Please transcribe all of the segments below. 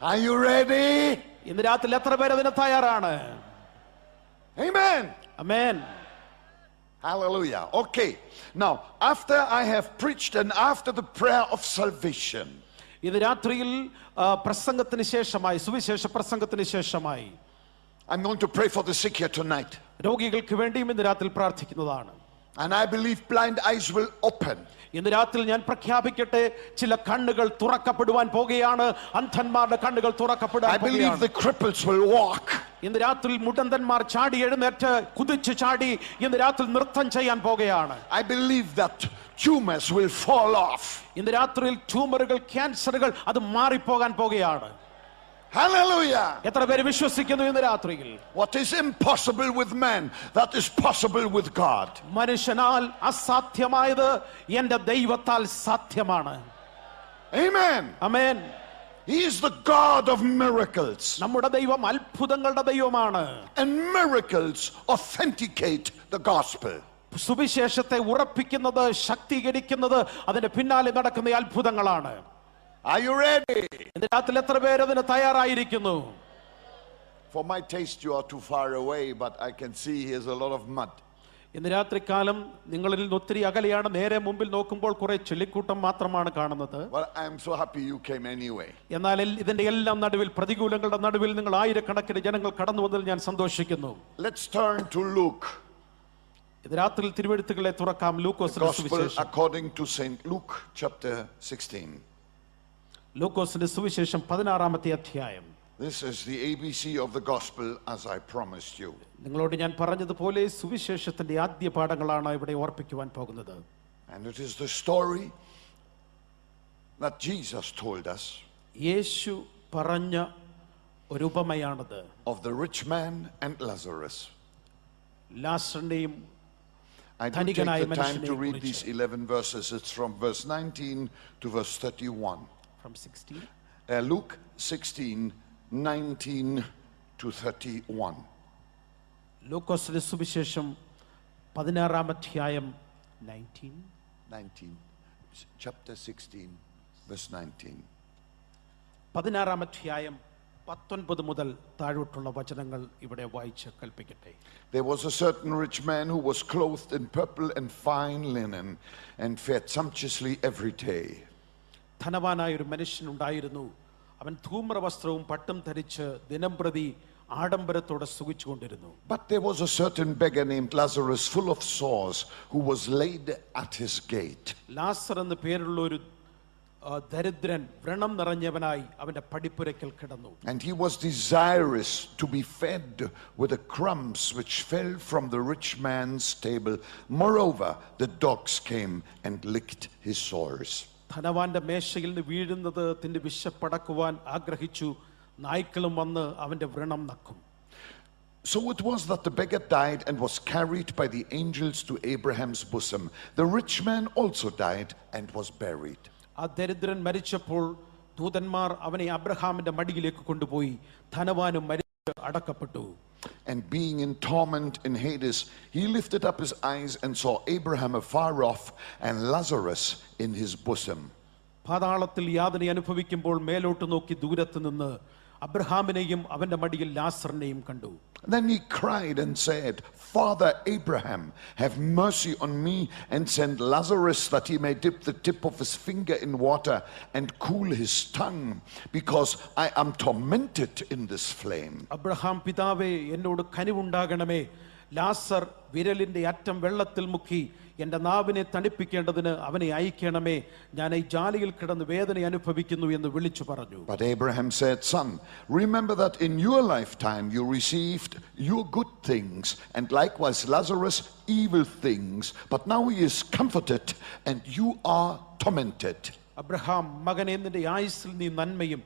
Are you ready? ഇന്ന് രാത്രി എത്ര പേര് അതിന് തയ്യാറാണ്? Amen. Amen. Hallelujah. Okay. Now, after I have preached and after the prayer of salvation, ഇന്ന് രാത്രിയിൽ പ്രസംഗത്തിന് ശേഷമായി, സുവിശേഷ പ്രസംഗത്തിന് ശേഷമായി, I'm going to pray for the sick here tonight. രോഗികൾക്ക് വേണ്ടിയും ഇന്ന് രാത്രി പ്രാർത്ഥിക്കുന്നതാണ്. And I believe blind eyes will open. ഇന്ന് രാത്രി ഞാൻ പ്രഖ്യാപിക്കട്ടെ, ചില കണ്ണുകൾ തുറക്കപ്പെടുവാൻ പോകുകയാണ്. അന്ധന്മാരുടെ കണ്ണുകൾ തുറക്കപ്പെടാൻ I believe the cripples will walk. ഇന്ന് രാത്രി മുടന്തന്മാർ ചാടി എഴുന്നേറ്റ് കുതിച്ചു ചാടി ഇന്ന് രാത്രി നൃത്തം ചെയ്യാൻ പോകുകയാണ്. I believe that tumors will fall off. ഇന്ന് രാത്രിയിൽ ട്യൂമറുകൾ, ക്യാൻസറുകൾ അത് മാറിപ്പോകാൻ പോകുകയാണ്. Hallelujah. എത്ര പേര് വിശ്വസിക്കുന്നു ഇന്ന് രാത്രിയിൽ? What is impossible with man, that is possible with God. മനുഷ്യനാൽ അസാധ്യമായത് എൻ്റെ ദൈവത്താൽ സാധ്യമാണ്. Amen. Amen. He is the God of miracles. നമ്മുടെ ദൈവം അത്ഭുതങ്ങളുടെ ദൈവമാണ്. And miracles authenticate the gospel. സുവിശേഷത്തെ ഉറപ്പിക്കുന്നത്, ശക്തീകരിക്കുന്നത് അതിന്റെ പിന്നാലെ നടക്കുന്ന അത്ഭുതങ്ങളാണ്. Are you ready? ഇന്ന് രാത്രി എത്ര പേര് അതിന് തയ്യാറായിരിക്കുന്നു? For my taste you are too far away, but I can see here's a lot of mud. ഇന്ന് രാത്രികാലം നിങ്ങളിൽ നിന്ന് ഒത്തിരി അകലെയാണ്. നേരെ മുമ്പിൽ നോക്കുമ്പോൾ കുറെ ചെളിക്കൂട്ടം മാത്രമാണ് കാണുന്നത്. Well, I am so happy you came anyway. എന്നാൽ ഇതിന്റെ എല്ലാം നടുവിൽ, പ്രതികൂലങ്ങളുടെ നടുവിൽ നിങ്ങൾ ആയിരക്കണക്കിന് ജനങ്ങൾ കടന്നു വന്നതിൽ ഞാൻ സന്തോഷിക്കുന്നു. Let's turn to Luke. ഇത് രാത്രിയിൽ തിരുവെഴുത്തുകളെ തുറക്കാം. ലൂക്കോസിന്റെ സുവിശേഷം, according to Saint Luke chapter 16. ലൂക്കോസിന്റെ സുവിശേഷം 16-ാമത്തെ അധ്യായം. This is the ABC of the gospel as I promised you. നിങ്ങളോട് ഞാൻ പറഞ്ഞതുപോലെ സുവിശേഷത്തിന്റെ ആദ്യ പാഠങ്ങളാണ് ഇവിടെ ഓർപ്പിക്കുവാൻ പോകുന്നത്. And it is the story that Jesus told us. യേശു പറഞ്ഞ ഒരു ഉപമയാണത്. Of the rich man and Lazarus. ലാസറിനെയും I do take the time to read these 11 verses. It's from verse 19 to verse 31. From 16? Luke 16, 19 to 31. ലൂക്കോസിന്റെ സുവിശേഷം 16-ാം അധ്യായം 19. Chapter 16, verse 19. 16-ാം അധ്യായം 19 മുതൽ താഴോട്ടുള്ള വചനങ്ങൾ ഇവിടെ വായിച്ച് കൽപ്പിക്കട്ടെ. There was a certain rich man who was clothed in purple and fine linen and fared sumptuously every day. ധനവാനായ ഒരു മനുഷ്യനുണ്ടായിരുന്നു. അവൻ ധൂമ്രവസ്ത്രവും പട്ടും ധരിച്ച് ദിനംപ്രതി ആഡംബരത്തോടെ സുഖിച്ചുകൊണ്ടിരുന്നു. But there was a certain beggar named Lazarus, full of sores, who was laid at his gate. ലാസർ എന്ന് പേരുള്ള ഒരു ദരിദ്രൻ വ്രണം നിറഞ്ഞവനായി അവന്റെ പടിപ്പുരയ്ക്കൽ കിടന്നു. And he was desirous to be fed with the crumbs which fell from the rich man's table. Moreover, the dogs came and licked his sores. ധനവാന്റെ മേശയിൽ നിന്ന് വീഴുന്നത് തിന്റെ വിശപ്പടക്കുവാൻ ആഗ്രഹിച്ചു. നായ്ക്കളും വന്ന് അവന്റെ വ്രണം നക്കും. So it was that the beggar died and was carried by the angels to Abraham's bosom. The rich man also died and was buried. ആ ദരിദ്രൻ മരിച്ചപ്പോൾ ദൂതന്മാർ അവനെ അബ്രഹാമിന്റെ മടിയിലേക്ക് കൊണ്ടുപോയി. ധനവാനും മരിച്ച് അടക്കപ്പെട്ടു. And being in torment in Hades, he lifted up his eyes and saw Abraham afar off and Lazarus in his bosom. പാതാളത്തിൽ യാതന അനുഭവിക്കുമ്പോൾ മേലോട്ട് നോക്കി ദൂരത്ത് നിന്ന് അബ്രഹാമിനെയും അവന്റെ മടിയിൽ ലാസറിനെയും കണ്ടു. Then he cried and said, Father Abraham, have mercy on me and send Lazarus that he may dip the tip of his finger in water and cool his tongue, because I am tormented in this flame. Abraham പിതാവേ, എന്നോട് കനിവുണ്ടാകണമേ. ലാസർ വിരലിന്റെ അറ്റം വെള്ളത്തിൽ മുക്കി എന്റെ നാവിനെ തണുപ്പിക്കേണ്ടതിന് അവനെ അയക്കണമേ. ഞാൻ ഈ ജാലിയിൽ കിടന്ന് വേദന അനുഭവിക്കുന്നു എന്ന് വിളിച്ചു പറഞ്ഞു. But Abraham said, Son, remember that in your lifetime you received your good things, and likewise Lazarus evil things, but now he is comforted and you are tormented. Abraham, മകനെ, നിന്റെ ആയുസ്സിൽ നീ നന്മയും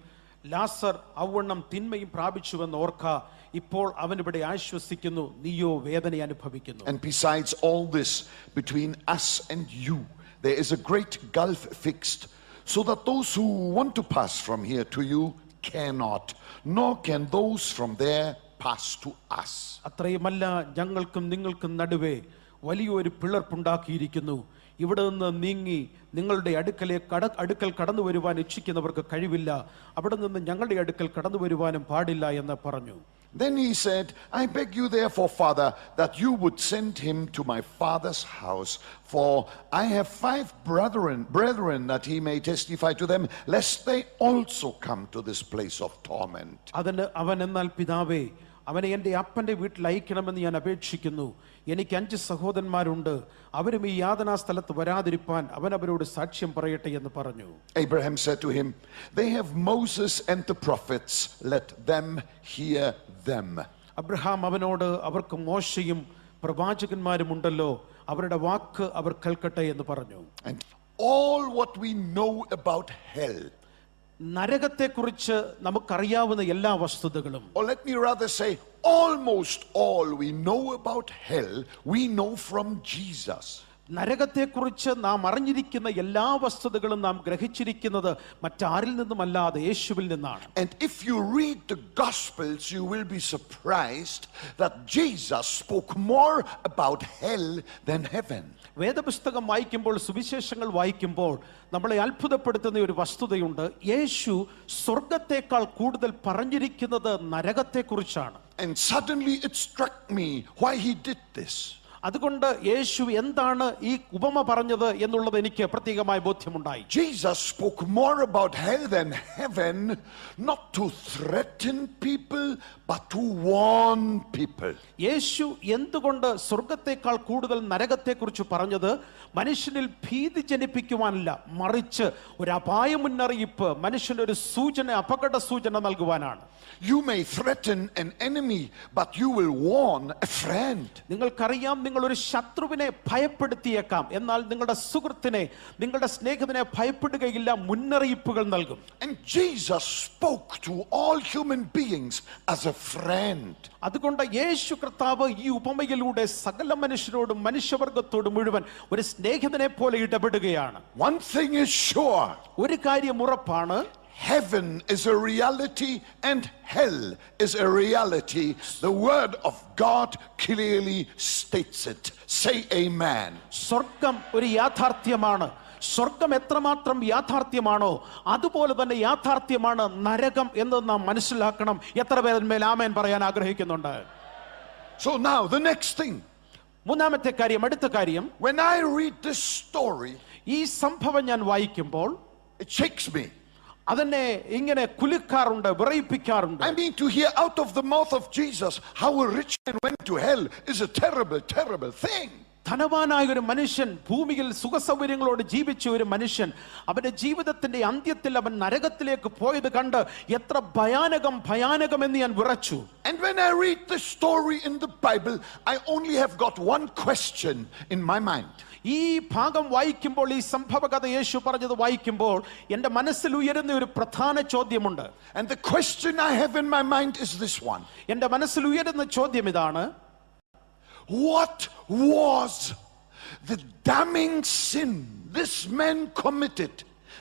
ലാസർ ഔവണ്ണം തിന്മയും പ്രാപിച്ചുവെന്ന് ഓർക്ക. ഇപ്പോൾ അവൻ ഇവിടെ ആശ്വസിക്കുന്നു, നീയോ വേദന അനുഭവിക്കുന്നു. And besides all this, between us and you there is a great gulf fixed, so that those who want to pass from here to you cannot, nor can those from there pass to us. അത്രയുമല്ല, ഞങ്ങൾക്കും നിങ്ങൾക്കും നടുവേ വലിയൊരു പിളർപ്പുണ്ടാക്കിയിരിക്കുന്നു. ഇവിടെ നിന്ന് നീങ്ങി നിങ്ങളുടെ അടുക്കൽ കടന്നു വരുവാൻ ഇച്ഛിക്കുന്നവർക്ക് കഴിവില്ല, അവിടെ നിന്ന് ഞങ്ങളുടെ അടുക്കൽ കടന്നു വരുവാനും പാടില്ല എന്ന് പറഞ്ഞു. Then he said, I beg you therefore, Father, that you would send him to my father's house, for I have 5 brethren, that he may testify to them, lest they also come to this place of torment. അതിന് അവൻ, എന്നാൽ പിതാവേ, അവനെ എൻ്റെ അപ്പൻ്റെ വീട്ടിൽ അയക്കണമെന്ന് ഞാൻ അപേക്ഷിക്കുന്നു. എനിക്ക് 5 സഹോദരന്മാരുണ്ട്, അവരും ഈ യാതനാ സ്ഥലത്ത് വരാതിരിപ്പാൻ അവൻ അവരോട് സാക്ഷ്യം പറയട്ടെ എന്ന് പറഞ്ഞു. Abraham said to him, they have Moses and the prophets, let them hear them. Abraham അവനോട്, അവർക്ക് മോശയും പ്രവാചകന്മാരും ഉണ്ടല്ലോ, അവരുടെ വാക്ക് അവർ കേൾക്കട്ടെ എന്ന് പറഞ്ഞു. And all what we know about hell, നരകത്തെക്കുറിച്ച് നമുക്കറിയാവുന്ന എല്ലാ വസ്തുതകളും, or let me rather say almost all we know about hell, we know from Jesus. നരകത്തെക്കുറിച്ച് നാം അറിഞ്ഞിരിക്കുന്ന എല്ലാ വസ്തുതകളും നാം ഗ്രഹിച്ചിരിക്കുന്നത് മറ്റാരിൽ നിന്നുമല്ലാതെ യേശുവിൽ നിന്നാണ്. And if you read the Gospels, you will be surprised that Jesus spoke more about hell than heaven. വേദപുസ്തകം വായിക്കുമ്പോൾ, സുവിശേഷങ്ങൾ വായിക്കുമ്പോൾ നമ്മളെ അത്ഭുതപ്പെടുത്തുന്ന ഒരു വസ്തുതയുണ്ട്. യേശു സ്വർഗത്തെക്കാൾ കൂടുതൽ പറഞ്ഞിരിക്കുന്നത് നരകത്തെക്കുറിച്ചാണ്. And suddenly it struck me why he did this. അതുകൊണ്ട് യേശു എന്താണ് ഈ ഉപമ പറഞ്ഞത് എന്നുള്ളത് എനിക്ക് പ്രത്യേകമായ ബോധ്യമുണ്ടായി. Jesus spoke more about hell than heaven, not to threaten people but to warn people. യേശു എന്തുകൊണ്ട് സ്വർഗത്തെക്കാൾ കൂടുതൽ നരകത്തെക്കുറിച്ച് പറഞ്ഞത് മനുഷ്യനിൽ ഭീതി ജനിപ്പിക്കുവാനല്ല, മറിച്ച് ഒരു അപായ മുന്നറിയിപ്പ്, മനുഷ്യനൊരു സൂചന, അപകട സൂചന നൽകുവാനാണ്. You may threaten an enemy, but you will warn a friend. നിങ്ങൾക്കറിയാം, നിങ്ങൾ ഒരു ശത്രുവിനെ ഭയപ്പെടുത്തിയേക്കാം, എന്നാൽ നിങ്ങളുടെ സുഹൃത്തിനെ, നിങ്ങളുടെ സ്നേഹിതനെ ഭയപ്പെടുകയില്ല, മുന്നറിയിപ്പുകൾ നൽകും. And Jesus spoke to all human beings as a friend. അതുകൊണ്ട് യേശു കർത്താവ് ഈ ഉപമയിലൂടെ സകല മനുഷ്യരോടും മനുഷ്യവർഗത്തോടും മുഴുവൻ ഒരു സ്നേഹിതനെ പോലെ ഇടപെടുകയാണ്. One thing is sure. ഒരു കാര്യം ഉറപ്പാണ്, Heaven is a reality and hell is a reality. The word of God clearly states it. Say amen. സ്വർഗം ഒരു യാഥാർത്ഥ്യമാണ്. സ്വർഗം എത്രമാത്രം യാഥാർത്ഥ്യമാണോ അതുപോലെ തന്നെ യാഥാർത്ഥ്യമാണ് നരകം എന്ന് നാം മനസ്സിലാക്കണം. എത്ര പേരിന്മേൽ ആമേൻ പറയാൻ ആഗ്രഹിക്കുന്നുണ്ട്? So now the next thing. മൂന്നാമത്തെ കാര്യം, അടുത്ത കാര്യം, when I read this story, ഈ സംഭവം ഞാൻ വായിക്കുമ്പോൾ it shakes me. അതെന്നെ ഇങ്ങനെ കുലുക്കാറുണ്ട്, വിറയിപ്പിക്കാറുണ്ട്. I mean, to hear out of the mouth of Jesus how a rich man went to hell is a terrible, terrible thing. ധനവാനായ ഒരു മനുഷ്യൻ, ഭൂമിയിൽ സുഖസൗകര്യങ്ങളോട് ജീവിച്ച ഒരു മനുഷ്യൻ, അവന്റെ ജീവിതത്തിന്റെ അന്ത്യത്തിൽ അവൻ നരകത്തിലേക്ക് പോയത് കണ്ട് എത്ര ഭയാനകം എന്ന് ഞാൻ വിറച്ചു. And when I read the story in the Bible, I only have got one question in my mind. ഈ ഭാഗം വായിക്കുമ്പോൾ, ഈ സംഭവകഥ യേശു പറഞ്ഞത് വായിക്കുമ്പോൾ എൻ്റെ മനസ്സിൽ ഉയരുന്ന ഒരു പ്രധാന ചോദ്യമുണ്ട്. And the question I have in my mind is this one. എൻ്റെ മനസ്സിൽ ഉയരുന്ന ചോദ്യം ഇതാണ്: what was the damning sin this man committed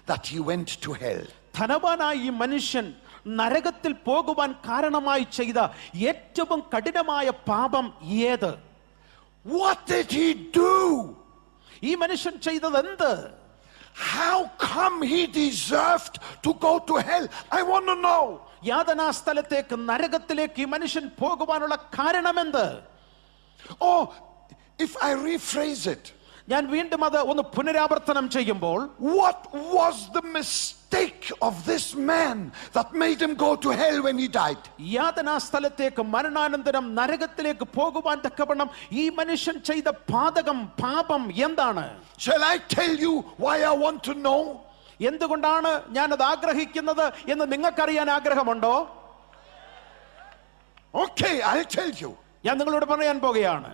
that he went to hell? ധനവാനായ ഈ മനുഷ്യൻ നരകത്തിൽ പോകുവാൻ കാരണമായി ചെയ്ത ഏറ്റവും കഠിനമായ പാപം ഏത്? What did he do? ഈ മനുഷ്യൻ ചെയ്തത് എന്ത്? How come he deserved to go to hell? I want to know. യാതനാ സ്ഥലത്തേക്ക്, നരകത്തിലേക്ക് ഈ മനുഷ്യൻ പോകുവാനുള്ള കാരണമെന്ത്? Oh, if I rephrase it, ഞാൻ വീണ്ടും അത് ഒന്ന് പുനരാവർത്തനം ചെയ്യുമ്പോൾ, what was the mistake of this man that made him go to hell when he died? യാതനാ സ്ഥലത്തേക്ക്, മരണാനന്തരം നരകത്തിലേക്ക് പോകുവാൻ തക്കവണ്ണം ഈ മനുഷ്യൻ ചെയ്ത പാപം എന്താണ്? Shall I tell you why I want to know? എന്തുകൊണ്ടാണ് ഞാൻ അത് ആഗ്രഹിക്കുന്നത് എന്ന് നിങ്ങൾക്കറിയാൻ ആഗ്രഹമുണ്ടോ? Okay, I'll tell you. ഞാൻ നിങ്ങളോട് പറയാൻ പോകുകയാണ്.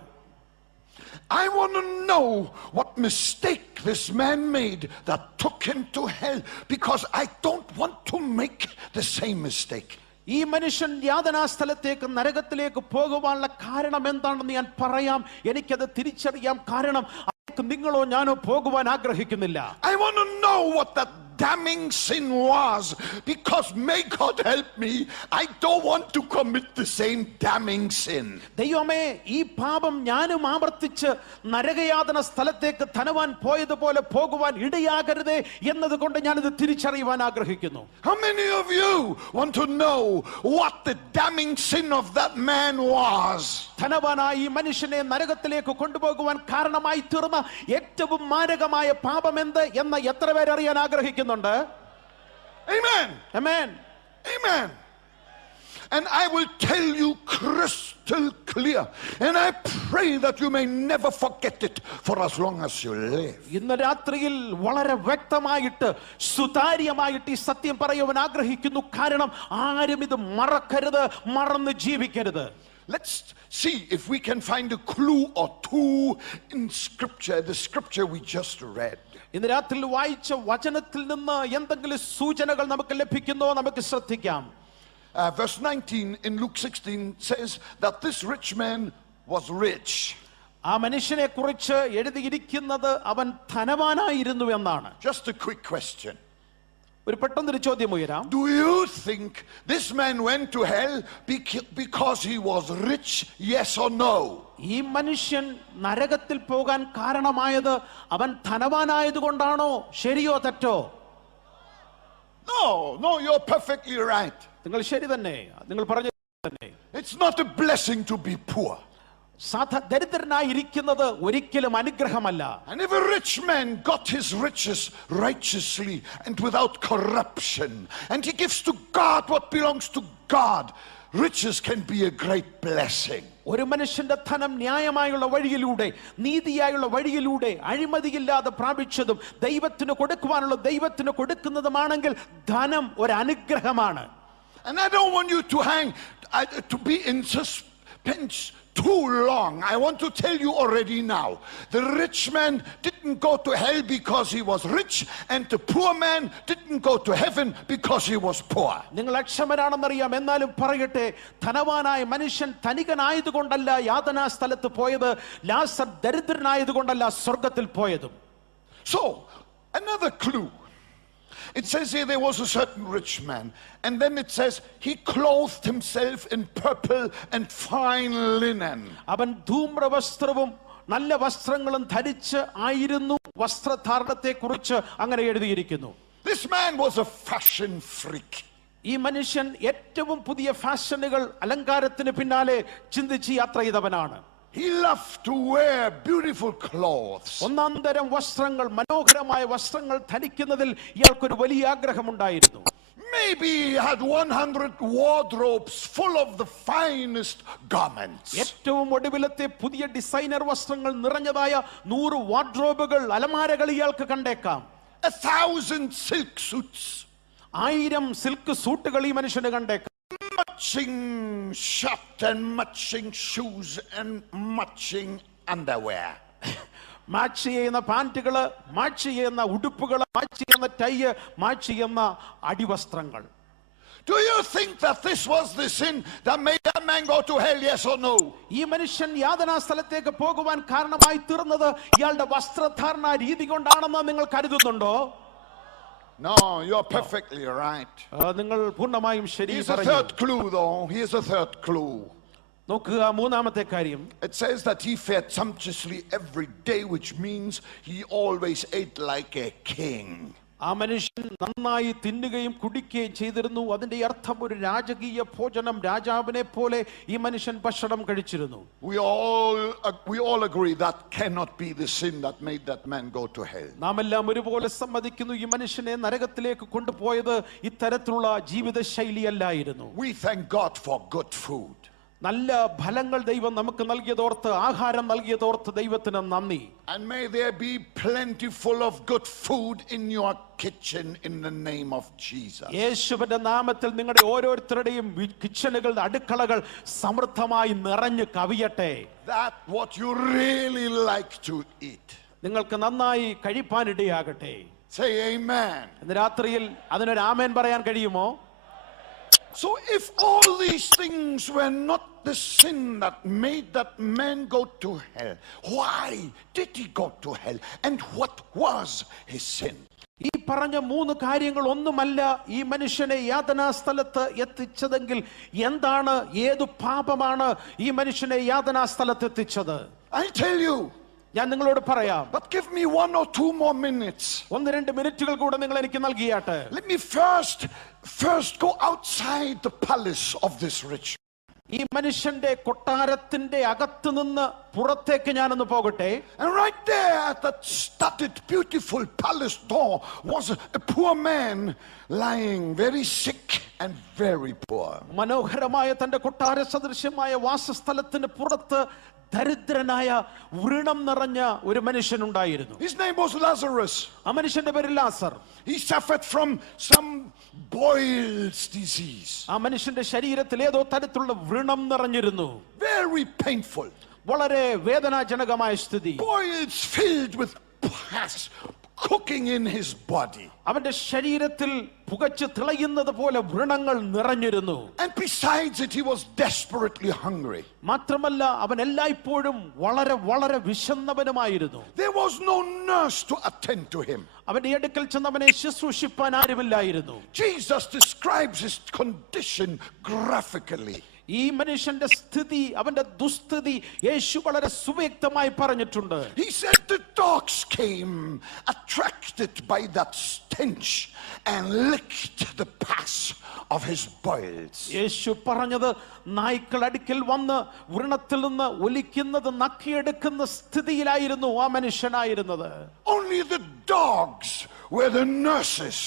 I want to know what mistake this man made that took him to hell, because I don't want to make the same mistake. ഈ മനുഷ്യൻ യാതനാ സ്ഥലത്തേക്ക്, നരകത്തിലേക്ക് പോകുവാനുള്ള കാരണം എന്താണെന്ന് ഞാൻ പറയാം. എനിക്കത് തിരിച്ചറിയാം. കാരണം നിങ്ങളോ ഞാനോ പോകുവാൻ ആഗ്രഹിക്കുന്നില്ല. I want to know what that damning sin was, because may God help me, I don't want to commit the same damning sin. ദൈവമേ, ഈ പാപം ഞാനും ആവർത്തിച്ച് നരകയാതന സ്ഥലത്തേക്ക് ധനവാൻ പോയതുപോലെ പോകുവാൻ ഇടയാകരുതേ എന്നതുകൊണ്ട് ഞാനിത് തിരിച്ചറിയുവാൻ ആഗ്രഹിക്കുന്നു. How many of you want to know what the damning sin of that man was? ധനവാനായി ഈ മനുഷ്യനെ നരകത്തിലേക്ക് കൊണ്ടുപോകുവാൻ കാരണമായി തീർന്ന ഏറ്റവും മാരകമായ പാപം എന്ത് എന്ന് എത്ര പേർ അറിയാൻ ആഗ്രഹിക്കുന്നുണ്ട്? Amen. Amen. Amen. And I will tell you crystal clear, and I pray that you may never forget it for as long as you live. ഇന്ന് രാത്രിയിൽ വളരെ വ്യക്തമായിട്ട് സുതാര്യമായിട്ട് ഈ സത്യം പറയുവാൻ ആഗ്രഹിക്കുന്നു. കാരണം ആരും ഇത് മറക്കരുത്, മറന്ന് ജീവിക്കരുത്. Let's see if we can find a clue or two in scripture, the scripture we just read. ഇന്ന് രാത്രിയിൽ വായിച്ച വചനത്തിൽ നിന്ന് എന്തെങ്കിലും സൂചനകൾ നമുക്ക് ലഭിക്കുന്നോ നമുക്ക് ശ്രദ്ധിക്കാം. Verse 19 in Luke 16 says that this rich man was rich. ആ മനുഷ്യനെ കുറിച്ച് എഴുതിയിരിക്കുന്നത് അവൻ ധനവാനായിരുന്നു എന്നാണ്. Just a quick question. ഒരു പെട്ടെന്നൊരു ചോദ്യം ഉയരാം. Do you think this man went to hell because he was rich? Yes or no? ഈ മനുഷ്യൻ നരകത്തിൽ പോകാൻ കാരണമായത് അവൻ ധനവാനായതുകൊണ്ടാണോ? ശരിയോ തെറ്റോ? No, you're perfectly right. നിങ്ങൾ ശരി തന്നെ, നിങ്ങൾ പറഞ്ഞ തന്നെ. It's not a blessing to be poor. ദരിദ്രനായിരിക്കുന്നത് ഒരിക്കലും അനുഗ്രഹമല്ല. And if a rich man got his riches righteously and without corruption, and he gives to God what belongs to God, riches can be a great blessing. ഒരു മനുഷ്യന്റെ ധനം ന്യായമായുള്ള വഴിയിലൂടെ, നീതിയായുള്ള വഴിയിലൂടെ, അഴിമതിയില്ലാതെ പ്രാപിച്ചതും ദൈവത്തിന് കൊടുക്കുവാനുള്ള ദൈവത്തിന് കൊടുക്കുന്നതുമാണെങ്കിൽ ധനം ഒരു അനുഗ്രഹമാണ്. And I don't want you to be in suspense too long. I want to tell you already now, the rich man didn't go to hell because he was rich, and the poor man didn't go to heaven because he was poor. നിങ്ങൾ അക്ഷമരാണെന്നറിയാം, എന്നാലും പറയട്ടെ, ധനവാനായ മനുഷ്യൻ ധനികനായതുകൊണ്ടല്ല യാതനാ സ്ഥലത്ത് പോയത്, ലാസർ ദരിദ്രനായതുകൊണ്ടല്ല സ്വർഗത്തിൽ പോയതും. So another clue. It says here there was a certain rich man, and then it says he clothed himself in purple and fine linen. അവൻ ധൂമ്രവസ്ത്രവും നല്ല വസ്ത്രങ്ങളും ധരിച്ച് ആയിരുന്നു. വസ്ത്രധാരണത്തെ കുറിച്ച് അങ്ങനെ എഴുതിയിരിക്കുന്നു. This man was a fashion freak. ഈ മനുഷ്യൻ ഏറ്റവും പുതിയ ഫാഷനുകൾ, അലങ്കാരത്തിന് പിന്നാലെ ചിന്തിച്ച് യാത്ര ചെയ്തവനാണ്. He loved to wear beautiful clothes. ഒന്നാന്തരം വസ്ത്രങ്ങൾ, മനോഹരമായ വസ്ത്രങ്ങൾ ധരിക്കുന്നതിൽ ഇയാൾക്കൊരു വലിയ ആഗ്രഹമുണ്ടായിരുന്നു. Maybe he had 100 wardrobes full of the finest garments. ഏറ്റവും ഒടുവിലത്തെ പുതിയ ഡിസൈനർ വസ്ത്രങ്ങൾ നിറഞ്ഞതായ 100 വാർഡ്രോബുകൾ, അലമാരകൾ ഇയാൾക്ക് കണ്ടേക്കാം. 1,000 silk suits. 1000 സിൽക്ക് സൂട്ടുകൾ ഈ മനുഷ്യന് കണ്ടേക്കാം. Matching shirt and matching shoes and matching underwear. Match ചെയ്യുന്ന പാന്റുകള്, മാച്ച് ചെയ്യുന്ന ഉടുപ്പുകള്, മാച്ച് ചെയ്യുന്ന ടൈ, മാച്ച് ചെയ്യുന്ന അടിവസ്ത്രങ്ങൾ. Do you think that this was the sin that made that man go to hell? Yes or no? ഈ മനുഷ്യൻ യാതനാ സ്ഥലത്തേക്ക് പോകുവാൻ കാരണമായി തീർന്നത് ഇയാളുടെ വസ്ത്രധാരണ രീതി കൊണ്ടാണെന്ന് നിങ്ങൾ കരുതുന്നുണ്ടോ? No, you're perfectly right. നിങ്ങൾ പൂർണ്ണമായും ശരി Here's a പറയുന്നു. third clue though. Here's a third clue. നോക്കുക, മൂന്നാമത്തെ കാര്യം. It says that he fared sumptuously every day, which means he always ate like a king. ആ മനുഷ്യൻ നന്നായി തിന്നുകയും കുടിക്കുകയും ചെയ്തിരുന്നു. അതിന്റെ അർത്ഥം ഒരു രാജകീയ ഭോജനം, രാജാവിനെ പോലെ ഈ മനുഷ്യൻ ഭക്ഷണം കഴിച്ചിരുന്നു. We all agree that cannot be the sin that made that man go to hell. നാം എല്ലാം ഒരുപോലെ സമ്മതിക്കുന്നു, ഈ മനുഷ്യനെ നരകത്തിലേക്ക് കൊണ്ടുപോയത് ഇത്തരത്തിലുള്ള ജീവിത ശൈലിയല്ലായിരുന്നു. We thank God for good food. നല്ല ഫലങ്ങൾ ദൈവം നമുക്ക് നൽകിയതോർത്ത്, ആഹാരം നൽകിയതോർത്ത് ദൈവത്തിന് നന്ദി. And may there be plentiful of good food in your kitchen in the name of Jesus. യേശുവിന്റെ നാമത്തിൽ നിങ്ങളുടെ ഓരോരുത്തരുടെയും കിച്ചണുകൾ, അടുക്കളകൾ സമൃദ്ധമായി നിറഞ്ഞു കവിയട്ടെ. That what you really like to eat. നിങ്ങൾക്ക് നന്നായി കഴിപ്പാനിടയാകട്ടെ. Say amen. ഇന്ന് രാത്രിയിൽ അതിനൊരു ആമേൻ പറയാൻ കഴിയുമോ? So if all these things were not the sin that made that man go to hell, why did he go to hell? And what was his sin? ഈ പറഞ്ഞ മൂന്ന് കാര്യങ്ങൾ ഒന്നുമല്ല ഈ മനുഷ്യനെ യാതനാ സ്ഥലത്ത് എത്തിച്ചതെങ്കിൽ എന്താണ്, ഏതു പാപമാണ് ഈ മനുഷ്യനെ യാതനാ സ്ഥലത്ത് എത്തിച്ചത്? I tell you. ഞാൻ നിങ്ങളോട് പറയാം. But give me 1 or 2 more minutes. 1-2 മിനിറ്റുകൾ കൂടെ നിങ്ങൾ എനിക്ക് നൽകിയാട്ടെ. Let me first go outside the palace of this rich. ഈ മനുഷ്യന്റെ കൊട്ടാരത്തിന്റെ അകത്ത് നിന്ന് പുറത്തേക്ക് ഞാനൊന്ന് പോകട്ടെ. And right there at that studded beautiful palace door was a poor man lying very sick and very poor. മനോഹരമായ തന്റെ കൊട്ടാര സദൃശ്യമായ വാസസ്ഥലത്തിന് പുറത്ത് ദരിദ്രനായ വ്രണം നിറഞ്ഞ ഒരു മനുഷ്യനുണ്ടായിരുന്നു. His name was Lazarus. ആ മനുഷ്യന്റെ പേര് ലാസർ. He suffered from some boils disease. ആ മനുഷ്യന്റെ ശരീരത്തിൽ ഏതോ തരത്തിലുള്ള വ്രണം നിറഞ്ഞിരുന്നു. Very painful. വളരെ വേദനാജനകമായ സ്ഥിതി. Boils filled with pus cooking in his body. അവന്റെ ശരീരത്തിൽ പുകച്ച് തിളയുന്നത് പോലെ വ്രണങ്ങൾ നിറഞ്ഞിരുന്നു. And besides it, he was desperately hungry. മാത്രമല്ല അവൻ എല്ലായ്പ്പോഴും വളരെ വളരെ വിശന്നവനുമായിരുന്നു. There was no nurse to attend to him. അവന്റെ അടുക്കൽ ചെന്ന് അവനെ ശുശ്രൂഷിപ്പാൻ ആരുമില്ലായിരുന്നു. Jesus describes his condition graphically. ഈ മനുഷ്യന്റെ സ്ഥിതി, അവന്റെ ദുസ്ഥിതി യേശു വളരെ സുവ്യക്തമായി പറഞ്ഞിട്ടുണ്ട്. He said the dogs came attracted by that stench and licked the pus of his boils. യേശു പറഞ്ഞത് നായ്ക്കൾ അടുക്കൽ വന്ന് വ്രണത്തിൽ നിന്ന് ഒലിക്കുന്നത് നക്കിയെടുക്കുന്ന സ്ഥിതിയിലായിരുന്നു ആ മനുഷ്യനായിരുന്നത്. Only the dogs were the nurses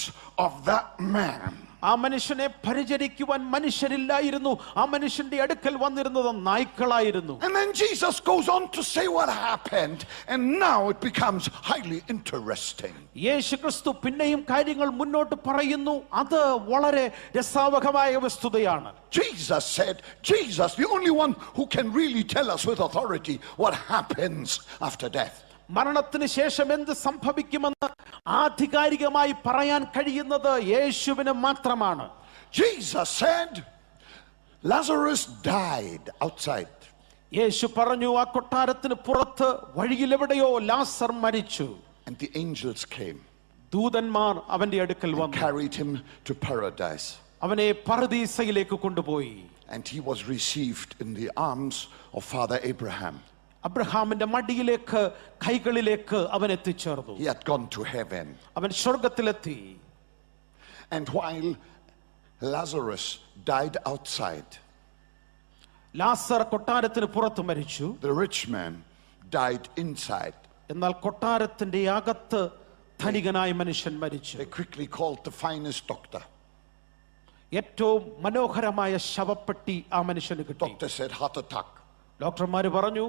of that man. ആ മനുഷ്യനെ പരിചരിക്കുവാൻ മനുഷ്യരില്ലായിരുന്നു. ആ മനുഷ്യന്റെ അടുക്കൽ വന്നിരുന്നത് നായ്ക്കളായിരുന്നു. And then Jesus goes on to say what happened, and now it becomes highly interesting. യേശു ക്രിസ്തു പിന്നെയും കാര്യങ്ങൾ മുന്നോട്ട് പറയുന്നു. അത് വളരെ രസാവഹമായ വസ്തുതയാണ്. Jesus, the only one who can really tell us with authority what happens after death. മരണത്തിന് ശേഷം എന്ത് സംഭവിക്കുമെന്ന് ആധികാരികമായി പറയാൻ കഴിയുന്നത് യേശുവിന് മാത്രമാണ്. Jesus said Lazarus died outside. യേശു പറഞ്ഞു ആ കൊട്ടാരത്തിന് പുറത്ത് വഴിയിലെവിടെയോ ലാസർ മരിച്ചു. And the angels came. ദൂതന്മാർ അവന്റെ അടുക്കൽ and വന്നു. carried him to paradise. അവനെ പറുദീസയിലേക്ക് കൊണ്ടുപോയി. And he was received in the arms of Father Abraham. അബ്രഹാമിന്റെ മടിയിലേക്ക് കൈകളിലേക്ക് അവൻ എത്തിച്ചേർന്നു. He had gone to heaven. അവൻ സ്വർഗ്ഗത്തിലെത്തി. And while Lazarus died outside, ലാസർ കൊട്ടാരത്തിന് പുറത്ത് മരിച്ചു. the rich man died inside. എന്നാൽ കൊട്ടാരത്തിന്റെ അകത്ത് ധനികനായ മനുഷ്യൻ മരിച്ചു. They quickly called the finest doctor. ഏറ്റവും മനോഹരമായ ശവപ്പെട്ടി ആ മനുഷ്യന് കിട്ടി. Doctor said heart attack. ഡോക്ടർമാർ പറഞ്ഞു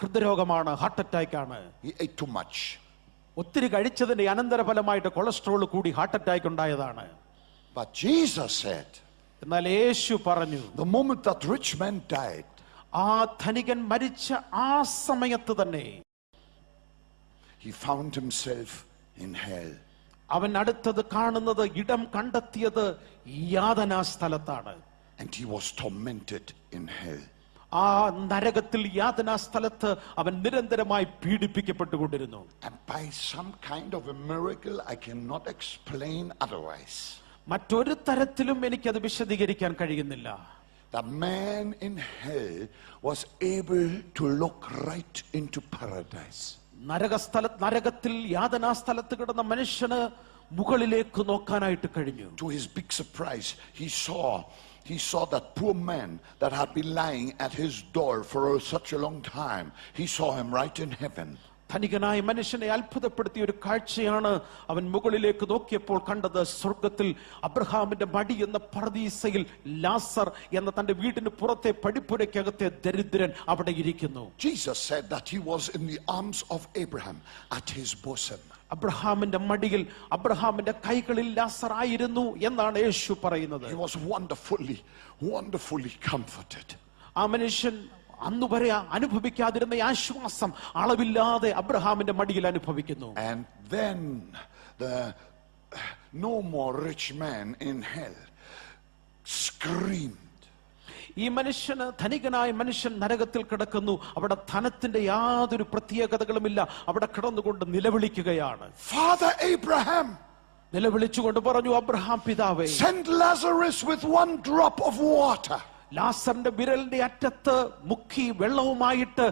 ഹൃദ്രോഗമാണ്, ഹാർട്ട് അറ്റാക്ക് ആണ്. He ate too much. ഒത്തിരി കഴിച്ചതിന്റെ അനന്തരഫലമായിട്ട് കൊളസ്ട്രോൾ കൂടി ഹാർട്ട് അറ്റാക്ക് ഉണ്ടായതാണ്. But Jesus said, എന്നാൽ യേശു പറഞ്ഞു, the moment that rich man died, ആ ധനികൻ മരിച്ച ആ സമയത്ത് തന്നെ he found himself in hell. അവൻ അടുത്തത് കാണുന്നത്, ഇടം കണ്ടെത്തിയത് യാതനാ സ്ഥലത്താണ്. And he was tormented in hell. ആ നരകത്തിൽ യാതനാ സ്ഥലത്ത് അവൻ നിരന്തരമായി പീഡിപ്പിക്കപ്പെട്ടുകൊണ്ടിരുന്നു. And by some kind of a miracle I cannot explain otherwise, മറ്റൊരു തരത്തിലും എനിക്കത് വിശദീകരിക്കാൻ കഴിയുന്നില്ല. the man in hell was able to look right into paradise. നരകത്തിൽ യാതനാ സ്ഥലത്ത് കിടന്ന മനുഷ്യന് മുകളിലേക്ക് നോക്കാനായിട്ട് കഴിഞ്ഞു. To his big surprise, he saw that poor man that had been lying at his door for such a long time. He saw him right in heaven. ധനികനായ മനുഷ്യനെ അത്ഭുതപ്പെടുത്തിയ ഒരു കാഴ്ചയാണ് അവൻ മുകളിലേക്ക് നോക്കിയപ്പോൾ കണ്ടത്. സ്വർഗത്തിൽ അബ്രഹാമിന്റെ മടി എന്ന പറുദീസയിൽ ലാസർ എന്ന തന്റെ വീടിന് പുറത്തെ പടിപ്പുരയ്ക്കകത്തെ ദരിദ്രൻ അവിടെ ഇരിക്കുന്നു. Jesus said that he was in the arms of Abraham, at his bosom. അബ്രഹാമിന്റെ മടിയിൽ, അബ്രഹാമിന്റെ കൈകളിൽ ലാസർ ആയിരുന്നു എന്നാണ് യേശു പറയുന്നത്. He was wonderfully comforted. ആ മനുഷ്യൻ അന്നുവരെ അനുഭവിക്കാതിരുന്ന ആശ്വാസം അളവില്ലാതെ അബ്രഹാമിന്റെ മടിയിൽ അനുഭവിക്കുന്നു. And then the no more rich man in hell screamed. ഈ മനുഷ്യന്, ധനികനായ മനുഷ്യൻ നരകത്തിൽ കിടക്കുന്നു. അവിടെ ധനത്തിന്റെ യാതൊരു പ്രത്യേകതകളുമില്ല. അവിടെ കിടന്നുകൊണ്ട് നിലവിളിക്കുകയാണ്, Father Abraham, നിലവിളിച്ചുകൊണ്ട് പറഞ്ഞു, അബ്രഹാം പിതാവേ, send Lazarus with one drop of water. ലാസറിന്റെ വിരലിന്റെ അറ്റത്ത് മുക്കി വെള്ളവുമായിട്ട്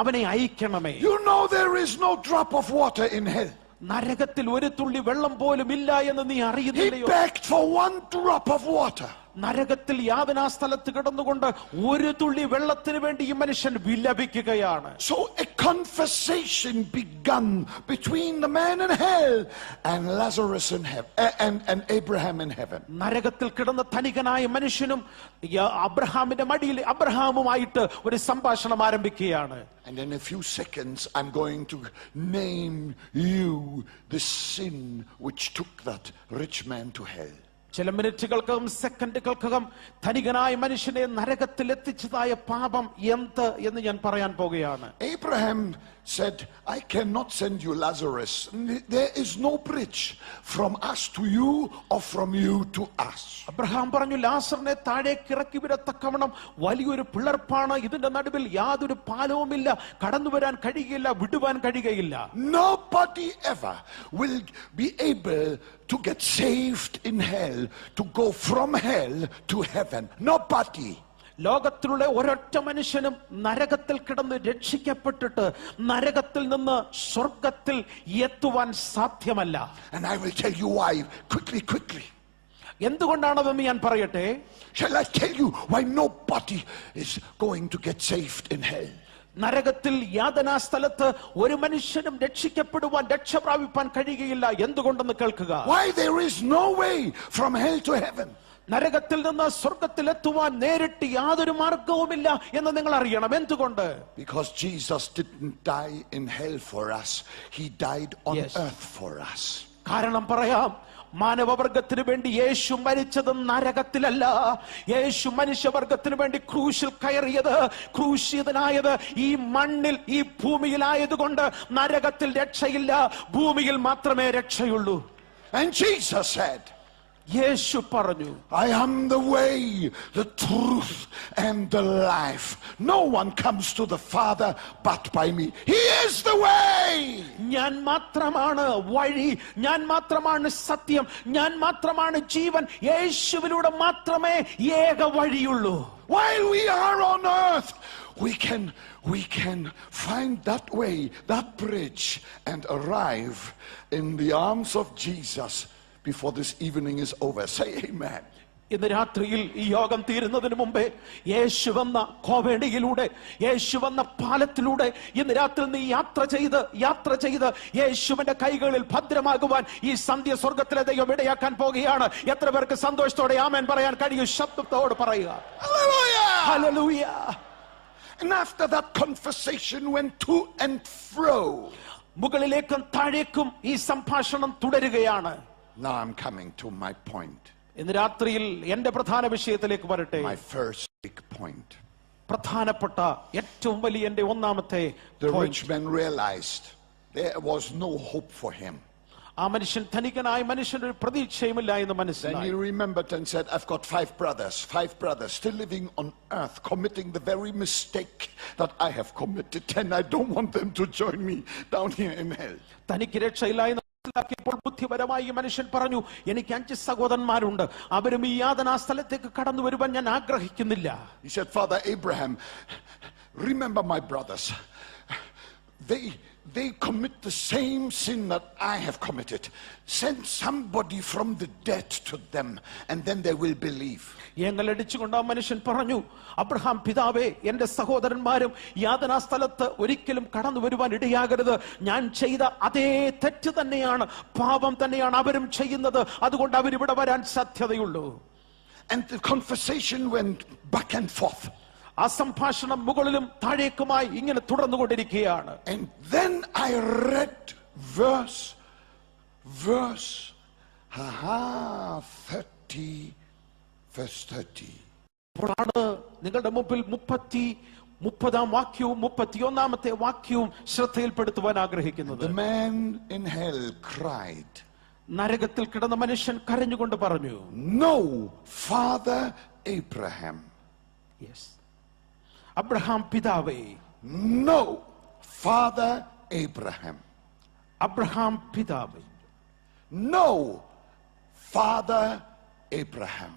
അവനെ അയക്കണമേ. You know there is no drop of water in hell. നരകത്തിൽ ഒരു തുള്ളി വെള്ളം പോലും ഇല്ല എന്ന് നീ He അറിയുന്നില്ലയോ? begged for one drop of water. നരകത്തിൽ യാതനാ സ്ഥലത്ത് കിടന്നുകൊണ്ട് ഒരു തുള്ളി വെള്ളത്തിന് വേണ്ടി ഈ മനുഷ്യൻ വിലപിക്കുകയാണ്. So a conversation begun between the man in hell and Lazarus in heaven and Abraham in heaven. നരകത്തിൽ കിടന്ന ധനികനായ മനുഷ്യനും അബ്രഹാമിന്റെ മടിയിൽ അബ്രഹാമുമായിട്ട് ഒരു സംഭാഷണം ആരംഭിക്കുകയാണ്. And in a few seconds I'm going to name you the sin which took that rich man to hell. ചില മിനിറ്റുകൾക്കകം സെക്കൻഡുകൾക്കകം ധനികനായ മനുഷ്യനെ നരകത്തിൽ എത്തിച്ചതായ പാപം എന്ത് എന്ന് ഞാൻ പറയാൻ പോകുകയാണ്. Abraham said, I cannot send you Lazarus. There is no bridge from us to you or from you to us. Abraham പറഞ്ഞു, ലാസറിനെ താഴേക്ക് ഇറക്കി വിടത്തക്കവണ്ണം വലിയൊരു പിളർപ്പാണ്, ഇതിന്റെ നടുവിൽ യാതൊരു പാലവുമില്ല, കടന്നു വരാൻ കഴിയുകയില്ല, വിടുവാൻ കഴിയുകയില്ല. Nobody ever will be able to get saved in hell, to go from hell to heaven. Nobody. ലോകത്തിലുള്ള ഒരൊറ്റ മനുഷ്യനും നരകത്തിൽ കിടന്ന് രക്ഷിക്കപ്പെട്ടിട്ട് നരകത്തിൽ നിന്ന് സ്വർഗത്തിൽ എത്തുവാൻ സാധ്യമല്ല. And I will tell you why quickly. എന്തുകൊണ്ടാണതെന്ന് ഞാൻ പറയട്ടെ. Shall I tell you why nobody is going to get saved in hell? നരകത്തിൽ യാതനാ സ്ഥലത്ത് ഒരു മനുഷ്യനും രക്ഷിക്കപ്പെടുവാൻ, രക്ഷ പ്രാപിപ്പാൻ കഴിയുകയില്ല. എന്തുകൊണ്ടെന്ന് കേൾക്കുക. Why there is no way from hell to heaven? നരകത്തിൽ നിന്ന് സ്വർഗത്തിലെത്തുവാൻ നേരിട്ട് യാതൊരു മാർഗവുമില്ല എന്ന് നിങ്ങൾ അറിയണം. എന്തുകൊണ്ട്? Because Jesus didn't die in hell for us. He died on earth for us. കാരണം പറയാം, മാനവവർഗത്തിന് വേണ്ടി യേശു മരിച്ചത് നരകത്തിലല്ല. യേശു മനുഷ്യവർഗത്തിന് വേണ്ടി ക്രൂശിൽ കയറിയത്, ക്രൂശിതനായത് ഈ മണ്ണിൽ, ഈ ഭൂമിയിലായതുകൊണ്ട് നരകത്തിൽ രക്ഷയില്ല, ഭൂമിയിൽ മാത്രമേ രക്ഷയുള്ളൂ. And Jesus said, യേശു പറഞ്ഞു, I am the way, the truth and the life. No one comes to the Father but by me. He is the way. ഞാൻ മാത്രമാണ് വഴി, ഞാൻ മാത്രമാണ് സത്യം, ഞാൻ മാത്രമാണ് ജീവൻ. യേശുവിലൂടെ മാത്രമേ ഏക വഴിയുള്ളൂ. While we are on earth, we can find that way, that bridge, and arrive in the arms of Jesus before this evening is over. Say amen. ഇന്ന് രാത്രിയിൽ ഈ യോഗം തീരുന്നതിന് മുമ്പേ യേശു വന്ന കോവേണിയിലൂടെ, യേശു വന്ന പാലത്തിലൂടെ ഇന്ന് രാത്രി നീ യാത്ര ചെയ്ത് യേശുവിന്റെ കൈകളിൽ ഭദ്രമാകുവാൻ ഈ സന്ധ്യ സ്വർഗത്തിലെ ദൈവം ഇടയാക്കാൻ പോകുകയാണ്. എത്ര പേർക്ക് സന്തോഷത്തോടെ ആമേൻ പറയാൻ കഴിയും? ശബ്ദത്തോട് പറയുക. Hallelujah! Hallelujah! And after that conversation went to and fro. മുകളിലേക്കും താഴേക്കും ഈ സംഭാഷണം തുടരുകയാണ്. Now I'm coming to my point. ഇന്ന് രാത്രിയിൽ എന്റെ പ്രധാന വിഷയത്തിലേക്ക് വരട്ടെ. My first big point. പ്രധാനപ്പെട്ട ഏറ്റവും വലിയ എന്റെ ഒന്നാമത്തെ The rich man realized there was no hope for him. ആ മനുഷ്യൻ, ധനികനായ മനുഷ്യൻ, ഒരു പ്രതീക്ഷയുമില്ല എന്ന് Then മനസ്സിലായി. he remembered and said, I've got five brothers still living on earth, committing the very mistake that I have committed, and I don't want them to join me down here in hell. തനിക്ക് രക്ഷയില്ല എന്ന് മനസ്സിലാക്കിയപ്പോൾ ബുദ്ധിപരമായി ഈ മനുഷ്യൻ പറഞ്ഞു, എനിക്ക് 5 സഹോദരന്മാരുണ്ട്, അവരും ഈ യാതനാ സ്ഥലത്തേക്ക് കടന്നു വരുവാൻ ഞാൻ ആഗ്രഹിക്കുന്നില്ല. He said, Father Abraham, remember my brothers. They commit the same sin that I have committed. Send somebody from the dead to them, and then they will believe. ഞങ്ങളടിച്ചുകൊണ്ട് ആ മനുഷ്യൻ പറഞ്ഞു, അബ്രഹാം പിതാവേ, എന്റെ സഹോദരന്മാരും യാതനാ സ്ഥലത്ത് ഒരിക്കലും കടന്നു വരുവാൻ ഇടയാകരുത്. ഞാൻ ചെയ്ത അതേ തെറ്റ് തന്നെയാണ്, പാപം തന്നെയാണ് അവരും ചെയ്യുന്നത്, അതുകൊണ്ട് അവരിവിടെ വരാൻ സാധ്യതയുള്ളൂ. And the conversation went back and forth. ആ സംഭാഷണം മുകളിലും താഴേക്കുമായി ഇങ്ങനെ തുടർന്നുകൊണ്ടിരിക്കുകയാണ്. And then I read verse 30. അപ്പോഴാണ് നിങ്ങളുടെ മുമ്പിൽ 30-ാം വാക്യവും 31-ാമത്തെ വാക്യവും ശ്രദ്ധയിൽപ്പെടുത്തുവാൻ ആഗ്രഹിക്കുന്നത്. The man in hell cried. നരകത്തിൽ കിടന്ന മനുഷ്യൻ കരഞ്ഞുകൊണ്ട് പറഞ്ഞു, No, Father Abraham. Yes. Abraham പിതാവേ. No, Father Abraham. അബ്രഹാം പിതാവേ. No, Father Abraham.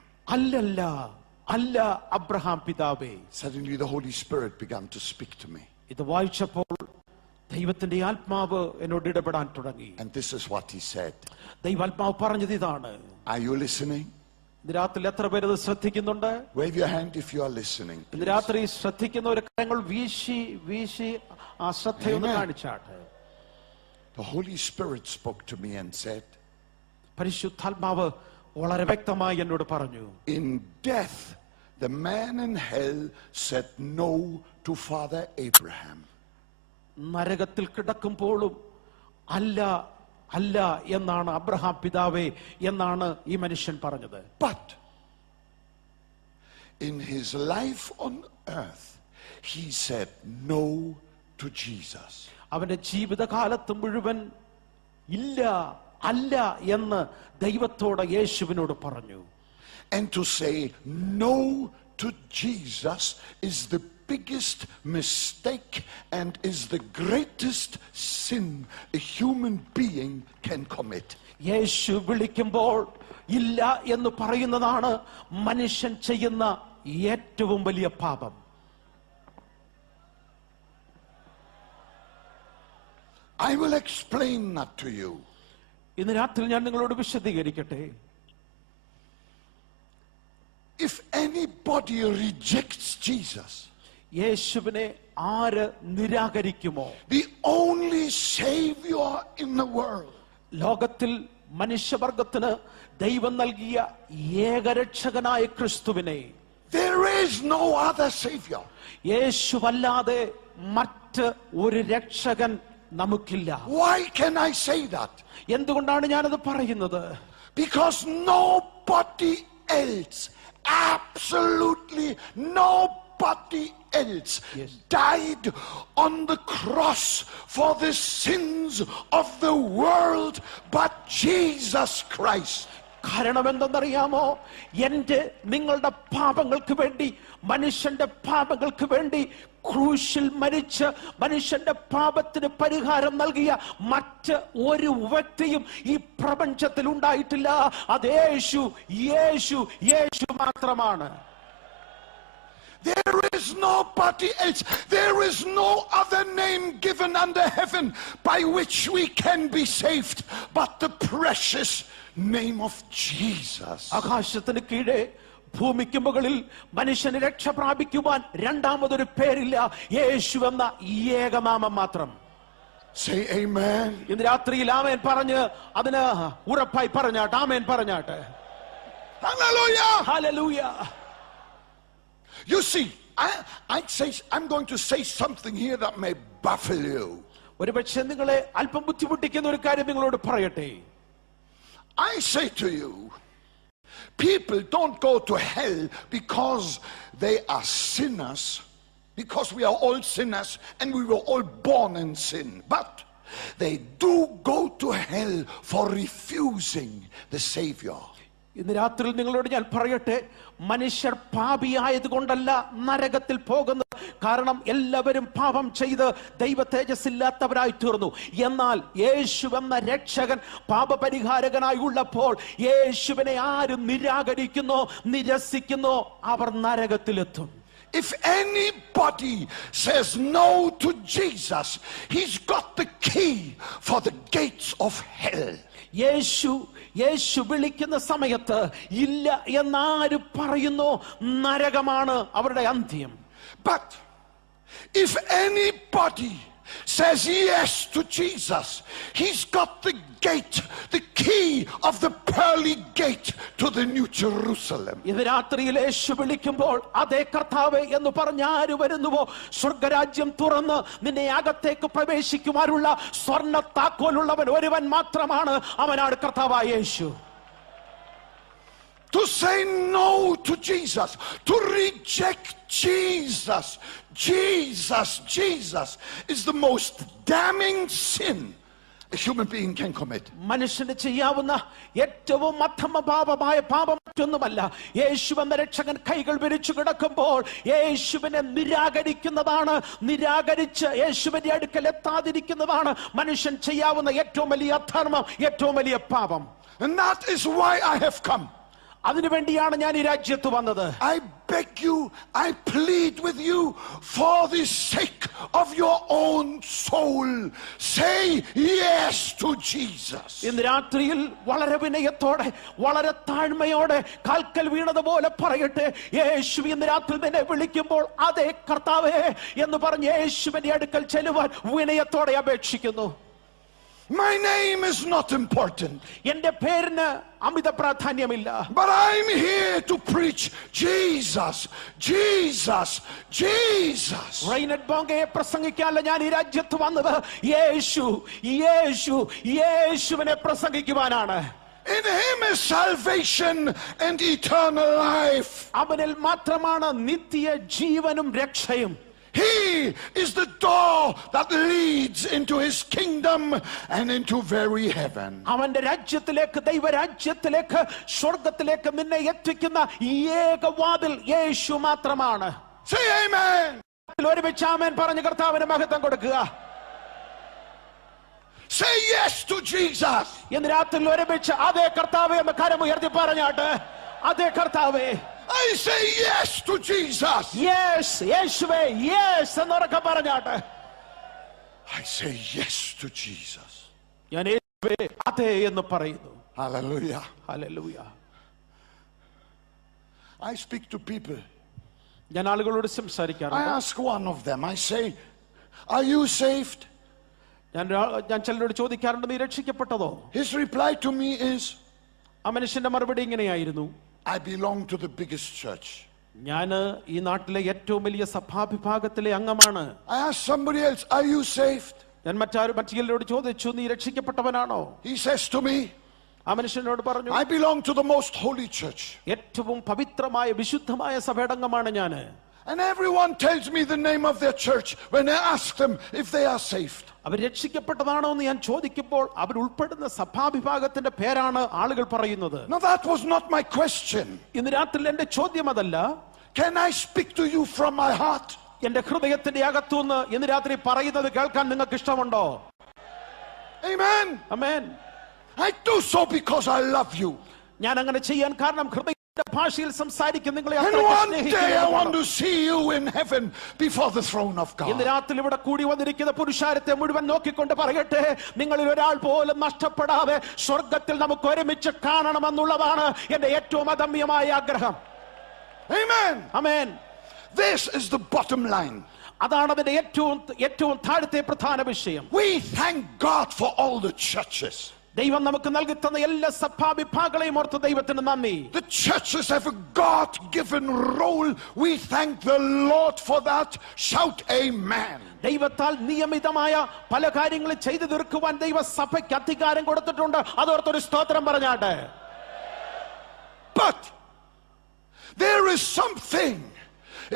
അല്ല അബ്രഹാം പിതാവേ. Suddenly the Holy Spirit began to speak to me. ഇത് വായിച്ചപ്പോൾ ദൈവത്തിന്റെ ആത്മാവ് എന്നോട് ഇടപെടാൻ തുടങ്ങി. And this is what he said. ദൈവാത്മാവ് പറഞ്ഞത് ഇതാണ്. Are you listening? ഇന്ന് രാത്രി എത്ര പേര് ഇത് ശ്രദ്ധിക്കുന്നുണ്ട്? Wave your hand if you are listening. ഇന്ന് രാത്രി ശ്രദ്ധിക്കുന്ന ഒരു കാര്യങ്ങൾ വീശി ആ ശ്രദ്ധയൊന്ന് കാണിച്ചാട്ടെ. The Holy Spirit spoke to me and said, പരിശുദ്ധാത്മാവ് വളരെ വ്യക്തമായി എന്നോട് പറഞ്ഞു, in death the man in hell said no to Father Abraham. നരകത്തിൽ കിടക്കുമ്പോഴും അല്ല എന്നാണ് അബ്രഹാം പിതാവേ എന്നാണ് ഈ മനുഷ്യൻ പറഞ്ഞത്. But in his life on earth he said no to Jesus. അവന്റെ ജീവിതകാലത്ത് മുഴുവൻ അല്ല എന്ന് ദൈവത്തോട് യേശുവിനോട് പറഞ്ഞു. And to say no to Jesus is the biggest mistake and is the greatest sin a human being can commit. യേശു വിളിക്കുമ്പോൾ ഇല്ല എന്ന് പറയുന്നതാണ് മനുഷ്യൻ ചെയ്യുന്ന ഏറ്റവും വലിയ പാപം. I will explain that to you. ഇന്ന് രാത്രി ഞാൻ നിങ്ങളോട് വിശദീകരിക്കട്ടെ. If anybody rejects Jesus, യേശുവിനെ ആര് നിരാകരിക്കുമോ, the only savior in the world, ലോകത്തിൽ മനുഷ്യവർഗത്തിന് ദൈവം നൽകിയ ഏകരക്ഷകനായ ക്രിസ്തുവിനെ, there is no other savior. യേശുവല്ലാതെ മറ്റ് ഒരു രക്ഷകൻ നമുക്കില്ല. Why can I say that? എന്തുകൊണ്ടാണ് ഞാനത് പറയുന്നത്? Because nobody else, absolutely nobody else, Yes. died on the cross for the sins of the world but Jesus Christ. കാരണം എന്തെന്നറിയാമോ? എന്റെ നിങ്ങളുടെ പാപങ്ങൾക്ക് വേണ്ടി, മനുഷ്യന്റെ പാപങ്ങൾക്ക് വേണ്ടി ക്രൂശിൽ മരിച്ച് മനുഷ്യന്റെ പാപത്തിന് പരിഹാരം നൽകിയ മറ്റ് ഒരു വ്യക്തിയും ഈ പ്രപഞ്ചത്തിൽ ഉണ്ടായിട്ടില്ല. അത് യേശു മാത്രമാണ്. There is nobody else. There is no other name given under heaven by which we can be saved but the precious name of Jesus. ആകാശത്തിന് കീഴെ ഭൂമിക്ക് മുകളിൽ മനുഷ്യന് രക്ഷ പ്രാപിക്കുവാൻ രണ്ടാമതൊരു പേരില്ല, യേശു എന്ന ഏകനാമം മാത്രം. Say amen. ഇന്ന് രാത്രിയിൽ ആമേൻ പറഞ്ഞ് അതിന് ഉറപ്പായി പറഞ്ഞാട്ടെ. ആമേൻ പറഞ്ഞാട്ടെ. Hallelujah. Hallelujah. You see, I'm going to say something here that may baffle you. ഒരുപക്ഷെ നിങ്ങളെ അല്പം ബുദ്ധിമുട്ടിക്കുന്ന ഒരു കാര്യം നിങ്ങളോട് പറയട്ടെ. I say to you, people don't go to hell because they are sinners, because we are all sinners and we were all born in sin. But they do go to hell for refusing the Savior. ഇന്ന് രാത്രി നിങ്ങളോട് ഞാൻ പറയട്ടെ, മനുഷ്യർ പാപിയായത് കൊണ്ടല്ല നരകത്തിൽ പോകുന്നത്. കാരണം എല്ലാവരും പാപം ചെയ്ത് ദൈവ തേജസ്സില്ലാത്തവരായി തീർന്നു. എന്നാൽ യേശു എന്ന രക്ഷകൻ പാപപരിഹാരകനായി ഉള്ളപ്പോൾ യേശുവിനെ ആരും നിരാകരിക്കുന്നോ നിരസിക്കുന്നോ അവർ നരകത്തിലെത്തും. If anybody says no to Jesus, he's got the key for the gates of hell. യേശു വിളിക്കുന്ന സമയത്ത് ഇല്ല എന്നാര് പറയുന്നു, നരകമാണ് അവരുടെ അന്ത്യം. But if anybody says yes to Jesus, he's got the gate, the key of the pearly gate to the New Jerusalem. ഇത് രാത്രിയിൽ യേശു വിളിക്കുമ്പോൾ അതേ കർത്താവേ എന്ന് പറഞ്ഞ ആര് വരുന്നുവോ, സ്വർഗരാജ്യം തുറന്ന് നിന്നെ അകത്തേക്ക് പ്രവേശിക്കുവാനുള്ള സ്വർണ്ണ താക്കോലുള്ളവൻ ഒരുവൻ മാത്രമാണ്. അവനാണ് കർത്താവായ യേശു. To say no to Jesus, to reject Jesus is the most damning sin a human being can commit. മനുഷ്യന് ചെയ്യാവുന്ന ഏറ്റവും അധമഭാവമായ പാപം മറ്റൊന്നുമല്ല. യേശു എന്ന രക്ഷകൻ കൈകൾ വിരിച്ചു കിടക്കുമ്പോൾ യേശുവിനെ നിരാകരിച്ച് യേശുവിന്റെ അടുക്കൽ എത്താതിരിക്കുന്നതാണ് മനുഷ്യൻ ചെയ്യാവുന്ന ഏറ്റവും വലിയ അധർമ്മം, ഏറ്റവും വലിയ പാപം. And that is why I have come. അതിനുവേണ്ടിയാണ് ഞാൻ ഈ രാജ്യത്ത് വന്നത്. I beg you, I plead with you for the sake of your own soul. Say yes to Jesus. ഇന്ന് രാത്രിയിൽ വളരെ വിനയത്തോടെ, വളരെ താഴ്മയോടെ കാൽക്കൽ വീണതുപോലെ പറയട്ടെ, യേശു ഇന്ന് രാത്രി നിന്നെ വിളിക്കുമ്പോൾ അതേ കർത്താവേ എന്ന് പറഞ്ഞ് യേശുവിന്റെ അടുക്കൽ ചെല്ലുവാൻ വിനയത്തോടെ അപേക്ഷിക്കുന്നു. My name is not important. എന്റെ പേരിന് അമിത പ്രാധാന്യമില്ല. But I'm here to preach Jesus, Jesus, Jesus. റൈനഡ് ബോങ്കയെ പ്രസംഗിക്കാനല്ല ഞാൻ ഈ രാജ്യത്ത് വന്നത്. യേശുവിനെ പ്രസംഗിക്കുവാനാണ്. In him is salvation and eternal life. അവനിൽ മാത്രമാണ് നിത്യ ജീവനും രക്ഷയും. He is the door that leads into his kingdom and into very heaven. അവന്റെ രാജ്യത്തിലേക്ക്, ദൈവരാജ്യത്തിലേക്ക്, സ്വർഗത്തിലേക്ക് നിന്നെ എത്തിക്കുന്ന ഏക വാതിൽ യേശു മാത്രമാണ്. Say amen. ഒരുമിച്ച് ആമേൻ പറഞ്ഞ് കർത്താവിന് മഹത്വം കൊടുക്കുക. Say yes to Jesus. ഇന്ന് രാത്രി ഒരുമിച്ച് അതേ കർത്താവേ എന്ന് കരമുയർത്തി പറഞ്ഞാട്ട്, അതേ കർത്താവേ. I say yes to Jesus. Yes, യേശുവേ, yes എന്നൊക്കെ പറഞ്ഞാട്ട്. I say yes to Jesus. ഞാൻ യേശുവേ അതേ എന്ന് പറയുന്നു. Hallelujah. Hallelujah. I speak to people. ഞാൻ ആളുകളോട് I സംസാരിക്കാറുണ്ട്. ask one of them, I say, are you saved? ഞാൻ ചിലരോട് ചോദിക്കാറുണ്ട്, നീ രക്ഷിക്കപ്പെട്ടതോ? His reply to me is, ആ മനുഷ്യന്റെ മറുപടി ഇങ്ങനെയായിരുന്നു, I belong to the biggest church. ഞാൻ ഈ നാട്ടിലെ ഏറ്റവും വലിയ സഭാവിഭാഗത്തിലെ അംഗമാണ്. I ask somebody else, are you saved? ഞാൻ മറ്റുള്ളവരോട് ചോദിച്ചു, നീ രക്ഷിക്കപ്പെട്ടവനാണോ? He says to me, ആ മനുഷ്യനോട് പറഞ്ഞു, I belong to the most holy church. ഏറ്റവും പവിത്രമായ വിശുദ്ധമായ സഭയടംഗമാണ് ഞാൻ. And everyone tells me the name of their church when I ask them if they are saved. അവർ രക്ഷിക്കപ്പെട്ടതാണോ എന്ന് ഞാൻ ചോദിക്കുമ്പോൾ അവർ ഉൾപ്പെടുന്ന സഭാവിഭാഗത്തിന്റെ പേരാണ് ആളുകൾ പറയുന്നത്. Now that was not my question. ഇന്ന് രാത്രി എന്റെ ചോദ്യം അതല്ല. Can I speak to you from my heart? എന്റെ ഹൃദയത്തിന്റെ അകത്തുനിന്ന് ഇന്ന് രാത്രി പറയുന്നത് കേൾക്കാൻ നിങ്ങൾക്ക് ഇഷ്ടമുണ്ടോ? Amen. Amen. I do so because I love you. ഞാൻ അങ്ങനെ ചെയ്യാൻ കാരണം ഹൃദയത്തിന്റെ ഭാഷയിൽ സംസാരിക്കും നിങ്ങളെ. And one day I want to see you in heaven before the throne of ഇന്ന് God. രാത്രി ഇവിടെ കൂടി വന്നിരിക്കുന്ന പുരുഷാരത്തെ മുഴുവൻ നോക്കിക്കൊണ്ട് പറയട്ടെ, നിങ്ങളിൽ ഒരാൾ പോലും നഷ്ടപ്പെടാതെ സ്വർഗത്തിൽ നമുക്ക് ഒരുമിച്ച് കാണണമെന്നുള്ളതാണ് എന്റെ ഏറ്റവും അദമ്യമായ ആഗ്രഹം. Amen. Amen. This is the bottom line. അതാണ് അതിന്റെ ഏറ്റവും താഴത്തെ പ്രധാന വിഷയം. We thank God for all the churches. ദൈവം നമുക്ക് നൽകി തന്ന എല്ലാ സഭാവിഭാഗങ്ങളെയും ഓർത്ത് ദൈവത്തിന് നന്ദി. The churches have a God-given role. We thank the Lord for that. Shout amen. ദൈവത്താൽ നിയമിതമായ പല കാര്യങ്ങളും ചെയ്തു തീർക്കുവാൻ ദൈവസഭയ്ക്ക് അധികാരം കൊടുത്തിട്ടുണ്ട്. അതോർത്തൊരു സ്തോത്രം പറഞ്ഞാട്ടെ. But there is something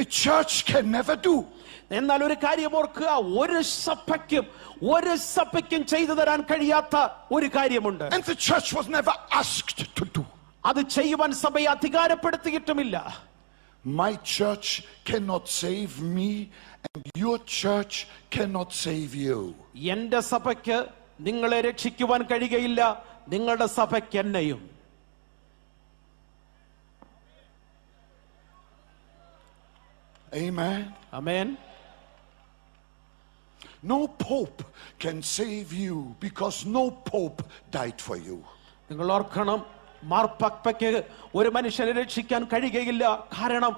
a church can never do. എന്നാൽ ഒരു കാര്യം ഓർക്കുക, ഒരു സഭയ്ക്കും ചെയ്തു തരാൻ കഴിയാത്ത ഒരു കാര്യമുണ്ട്. And the church was never asked to do. അത് ചെയ്യുവാൻ സഭയെ അധികാരപ്പെടുത്തിയിട്ടുമില്ല. My church cannot save me, and your church cannot save you. എന്റെ സഭയ്ക്ക് നിങ്ങളെ രക്ഷിക്കുവാൻ കഴിയുകയില്ല, നിങ്ങളുടെ സഭയ്ക്ക് എന്നെയും. Amen. Amen. No pope can save you because no pope died for you. നിങ്ങൾ ഓർക്കണം, മാർപ്പാപ്പയ്ക്ക് ഒരു മനുഷ്യനെ രക്ഷിക്കാൻ കഴിയുകയില്ല. കാരണം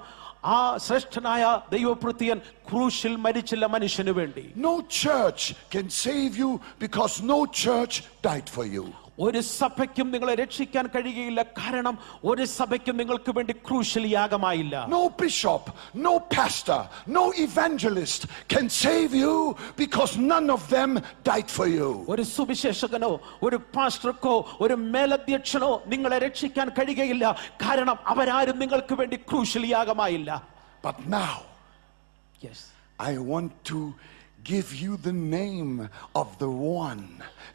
ആ ശ്രേഷ്ഠനായ ദൈവപ്രത്യൻ ക്രൂശിൽ മരിച്ചില്ല മനുഷ്യന് വേണ്ടി. No church can save you because no church died for you. ഒരു സഭയ്ക്കും നിങ്ങളെ രക്ഷിക്കാൻ കഴിയുകയില്ല, കാരണം ഒരു സഭയ്ക്കും നിങ്ങൾക്ക് വേണ്ടി ക്രൂശിൽ യാഗമായില്ല. No bishop, no pastor, no evangelist can save you because none of them died for you. ഒരു സുവിശേഷകനോ ഒരു പാസ്റ്റർക്കോ ഒരു മേലധ്യക്ഷനോ നിങ്ങളെ രക്ഷിക്കാൻ കഴിയുകയില്ല, കാരണം അവരാരും നിങ്ങൾക്ക് വേണ്ടി ക്രൂശിൽ യാഗമായില്ല. But now, Yes. I want to give you the name of the one,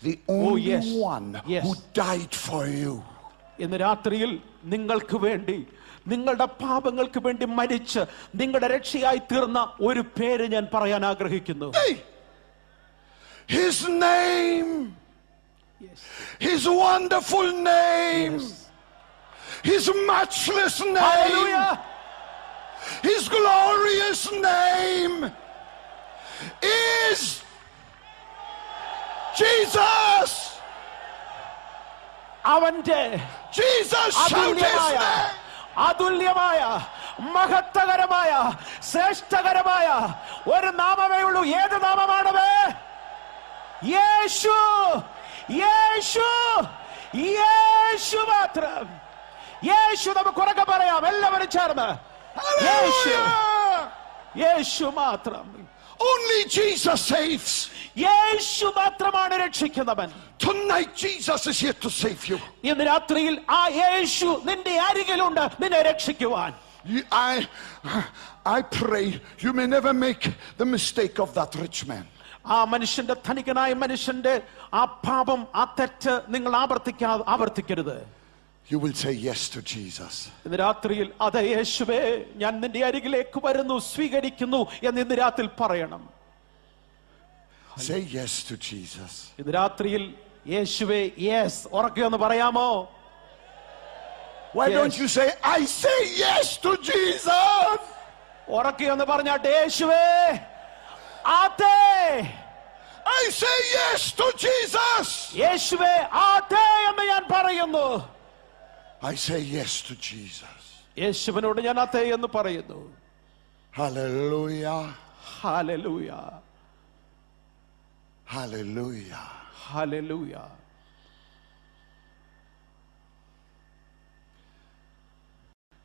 the only yes. one Yes. who died for you. ഇന്ന് രാത്രിയിൽ നിങ്ങൾക്ക് വേണ്ടി, നിങ്ങളുടെ പാപങ്ങൾക്ക് വേണ്ടി മരിച്ച് നിങ്ങളുടെ രക്ഷയായി തീർന്ന ഒരു പേര് ഞാൻ പറയാൻ ആഗ്രഹിക്കുന്നു. Hey! His name, Yes. his wonderful name, Yes. his matchless name, Hallelujah. his glorious name is Jesus. അവന്റെ Jesus, shout his അതുല്യമായ, name. അതുല്യമായ, മഹത്വകരമായ, ശ്രേഷ്ഠകരമായ ഒരു നാമമേ ഉള്ളൂ. ഏത് നാമമാണത്? യേശു. യേശു. യേശു മാത്രം. യേശു നമുക്ക് ഉറക്കെ പറയാം എല്ലാവരും ചേർന്ന്. യേശു. Hallelujah. യേശു മാത്രം. Only Jesus saves. യേശു മാത്രമാണ് രക്ഷിക്കുന്നവൻ. Tonight Jesus is here to save you. ഇന്ന് രാത്രിയിൽ ആ യേശു നിന്റെ അരികിലുണ്ട് നിന്നെ രക്ഷിക്കുവാൻ. I pray you may never make the mistake of that rich man. ആ മനുഷ്യന്റെ, ധനികനായ മനുഷ്യന്റെ ആ പാപം, ആ തെറ്റ് നിങ്ങൾ ആവർത്തിക്കരുത്. You will say yes to Jesus. ഇന്ന് രാത്രിയിൽ അതെ യേശുവേ ഞാൻ നിന്റെ അരികിലേക്ക് വരുന്നു, സ്വീകരിക്കുന്നു എന്ന് ഇന്ന് രാത്രിയിൽ പറയണം. Say yes to Jesus. ഇന്ന് രാത്രിയിൽ യേശുവേ യെസ് ഉറക്കെ ഒന്ന് പറയാമോ? Why Yes. don't you say, I say yes to Jesus? ഉറക്കെ ഒന്ന് പറഞ്ഞാട്ടെ, യേശുവേ അതെ. I say yes to Jesus. യേശുവേ അതെ എന്ന് ഞാൻ പറയുന്നു. I say yes to Jesus. യേശുവിനോട് ഞാൻ അതെ എന്ന് പറയുന്നു. Hallelujah. Hallelujah. Hallelujah. Hallelujah.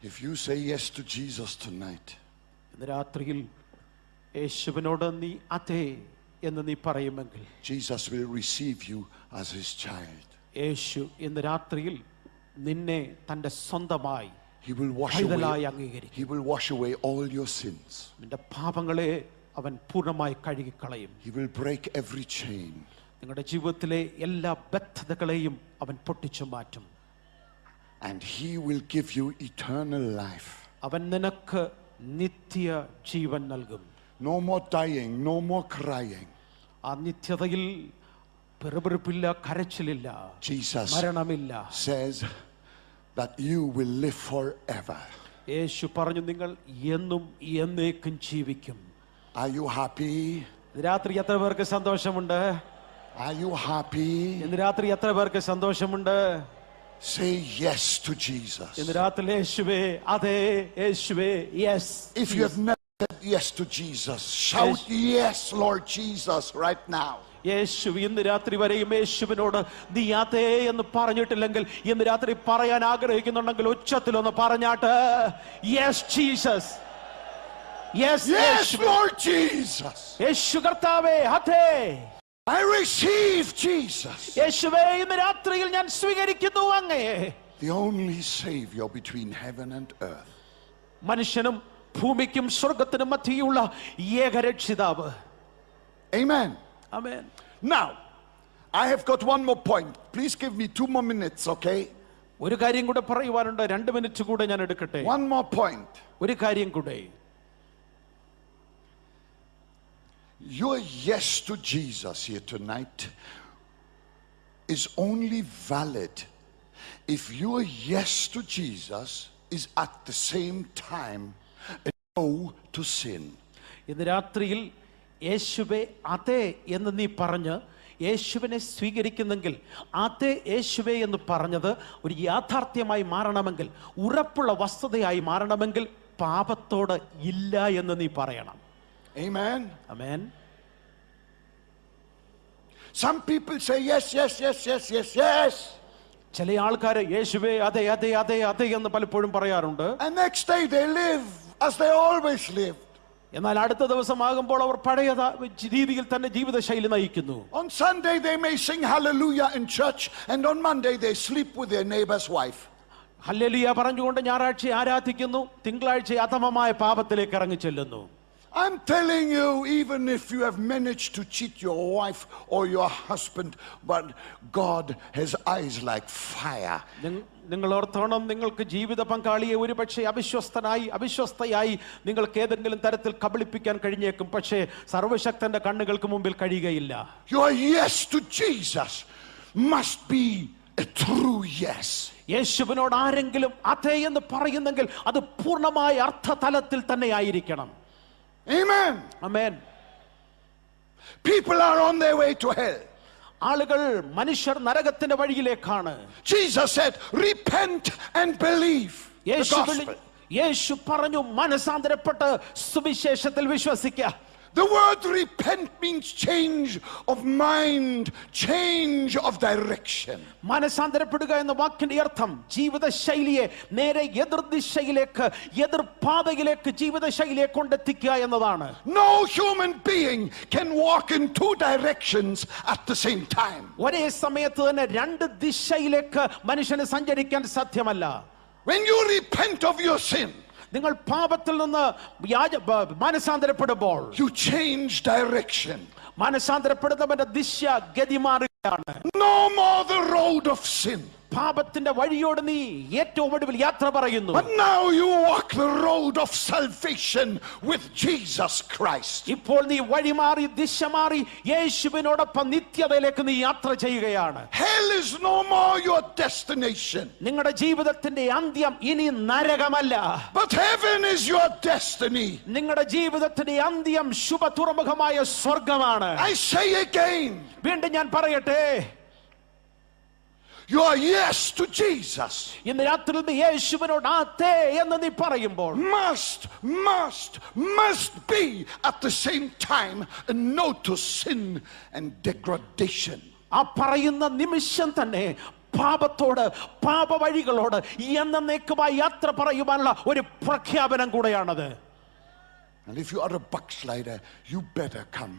If you say yes to Jesus tonight, ഇന്ന് രാത്രിയിൽ യേശുവിനോട് നീ അതെ എന്ന് നീ പറയുമെങ്കിൽ Jesus will receive you as his child. യേശു ഇന്ന് രാത്രിയിൽ നിന്നെ തന്റെ സ്വന്തമായി He will wash പൈതലായി away, അംഗീകരിക്കും. he will wash away all your sins. നിന്റെ പാപങ്ങളെ അവൻ പൂർണ്ണമായി കഴുകിക്കളയും. He will break every chain. നിങ്ങളുടെ ജീവിതത്തിലെ എല്ലാ ബദ്ധതകളെയും അവൻ പൊട്ടിച്ചു മാറ്റും. And he will give you eternal life. അവൻ നിനക്ക് നിത്യ ജീവൻ നൽകും. No more dying, no more crying. ആ നിത്യതയിൽ പിറുപിറുപ്പില്ല, കരച്ചിലില്ല, Jesus മരണമില്ല. says that you will live forever. യേശു പറഞ്ഞു നിങ്ങൾ എന്നും എന്നേക്കും ജീവിക്കും. Are you happy? രാത്രി എത്ര പേർക്ക് സന്തോഷമുണ്ട്? Are you happy? ഇന്ന് രാത്രി എത്ര പേർക്ക് സന്തോഷമുണ്ട്? Say yes to Jesus. ഇന്ന് രാത്രി യേശുവേ അതെ, യേശുവേ yes. If you have never said yes to Jesus, shout yes, Lord Jesus, right now. യേശു ഇന്ന് രാത്രി വരെയും യേശുവിനോട് നീ അതെ എന്ന് പറഞ്ഞിട്ടില്ലെങ്കിൽ ഇന്ന് രാത്രി പറയാൻ ആഗ്രഹിക്കുന്നുണ്ടെങ്കിൽ ഉച്ചത്തിലൊന്ന് പറഞ്ഞാട്ട് yes Jesus. Yes Yes, Lord Jesus. യേശു കർത്താവേ അതെ. I receive Jesus, യേശുവേ ഇന്ന് രാത്രിയിൽ ഞാൻ സ്വീകരിക്കുന്നു അങ്ങയെ. the only Savior between heaven and earth. മനുഷ്യനും ഭൂമിക്കും സ്വർഗത്തിനും മധ്യയുള്ള ഏകരക്ഷിതാവ്. Amen. Amen. Now, I have got one more point. Please give me 2 more minutes, okay? ഒരു കാര്യം കൂടെ പറയുവാനുണ്ട്. 2 മിനിറ്റ് കൂടെ ഞാൻ എടുക്കട്ടെ. One more point. ഒരു കാര്യം കൂടെ. Your yes to Jesus here tonight is only valid if your yes to Jesus is at the same time a no to sin. ഇന്ന് രാത്രിയിൽ യേശുവേ അതെ എന്ന് നീ പറഞ്ഞ് യേശുവിനെ സ്വീകരിക്കുന്നെങ്കിൽ അതെ യേശുവേ എന്ന് പറഞ്ഞത് ഒരു യാഥാർത്ഥ്യമായി മാറണമെങ്കിൽ, ഉറപ്പുള്ള വസ്തുതയായി മാറണമെങ്കിൽ പാപത്തോട് ഇല്ല എന്ന് നീ പറയണം. Amen. ആമേൻ. Some people say yes, yes, yes, yes, yes, yes. ചില ആൾക്കാർ യേശുവേ അതെ അതെ അതെ അതെ എന്ന് പലപ്പോഴും പറയാറുണ്ട്. And next day they live as they always lived. എന്നാൽ അടുത്ത ദിവസമാകുമ്പോൾ അവർ പഴയ രീതിയിൽ തന്നെ ജീവിതശൈലി നയിക്കുന്നു. On Sunday they may sing hallelujah in church, and on Monday they sleep with their neighbor's wife. Hallelujah പറഞ്ഞുകൊണ്ട് ഞായറാഴ്ച ആരാധിക്കുന്നു, തിങ്കളാഴ്ച അധമമായ പാപത്തിലേക്ക് ഇറങ്ങി ചെല്ലുന്നു. I'm telling you, even if you have managed to cheat your wife or your husband, but God has eyes like fire. നിങ്ങൾ ഓർത്തോണം, നിങ്ങൾക്ക് ജീവിത പങ്കാളിയെ ഒരുപക്ഷെ അവിശ്വസ്തയായി നിങ്ങൾക്ക് ഏതെങ്കിലും തരത്തിൽ കബളിപ്പിക്കാൻ കഴിഞ്ഞേക്കും. പക്ഷേ സർവശക്തന്റെ കണ്ണുകൾക്ക് മുമ്പിൽ കഴിയുകയില്ല. Your yes to Jesus must be a true yes. യേശുവിനോട് ആരെങ്കിലും അതെ എന്ന് പറയുന്നെങ്കിൽ അത് പൂർണ്ണമായ അർത്ഥതലത്തിൽ തന്നെ ആയിരിക്കണം. Amen. Amen. People are on their way to hell. ആളുകൾ, മനുഷ്യർ നരകത്തിന്റെ വഴിയിലേക്കാണ്. Jesus said, repent and believe the gospel. യേശു പറഞ്ഞു, മനസാന്തരപ്പെട്ട് സുവിശേഷത്തിൽ വിശ്വസിക്കുക. The word repent means change of mind, change of direction. മനസാന്തരപ്പെടുക എന്ന വാക്കിന്റെ അർത്ഥം ജീവിത ശൈലിയെ നേരെ എതിർദിശയിലേക്ക്, എതിർപാതയിലേക്ക് ജീവിത ശൈലിയെ കൊണ്ടെത്തിക്കുക എന്നതാണ്. No human being can walk in two directions at the same time. ഒരേ സമയത്ത് തന്നെ രണ്ട് ദിശയിലേക്ക് മനുഷ്യന് സഞ്ചരിക്കാൻ സാധ്യമല്ല. When you repent of your sin, നിങ്ങൾ പാപത്തിൽ നിന്ന് മനസാന്തരപ്പെടുമ്പോൾ you change direction. മനസാന്തരപ്പെടുന്നവന്റെ ദിശ ഗതി മാറുകയാണ്. No more the road of sin. പാപത്തിന്റെ വഴിയോട് നീ ഏറ്റവും ഒടുവിൽ യാത്ര പറയുന്നു. But now you walk the road of salvation with Jesus Christ. ഇപ്പോൾ നീ വഴി മാറി, ദിശ മാറി, യേശുവിനോടൊപ്പം നിത്യതയിലേക്ക് നീ യാത്ര ചെയ്യുകയാണ്. Hell is no more your destination. നിങ്ങളുടെ ജീവിതത്തിന്റെ അന്ത്യം ഇനി നരകമല്ല. But heaven is your destiny. നിങ്ങളുടെ ജീവിതത്തിന്റെ അന്ത്യം ശുഭ തുറമുഖമായ സ്വർഗമാണ്. I say again, വീണ്ടും ഞാൻ പറയട്ടെ, your yes to Jesus ഇന്ന് രാത്രി നീ യേശുവിനോട് അതെ എന്ന് നീ പറയുമ്പോൾ must be at the same time a no to sin and degradation. ആ പറയുന്ന നിമിഷം തന്നെ പാപത്തോട്, പാപവഴികളോട് എന്നേക്കുമായി യാത്ര പറയുവാനുള്ള ഒരു പ്രഖ്യാപനം കൂടെയാണത്. And if you are a backslider, you better come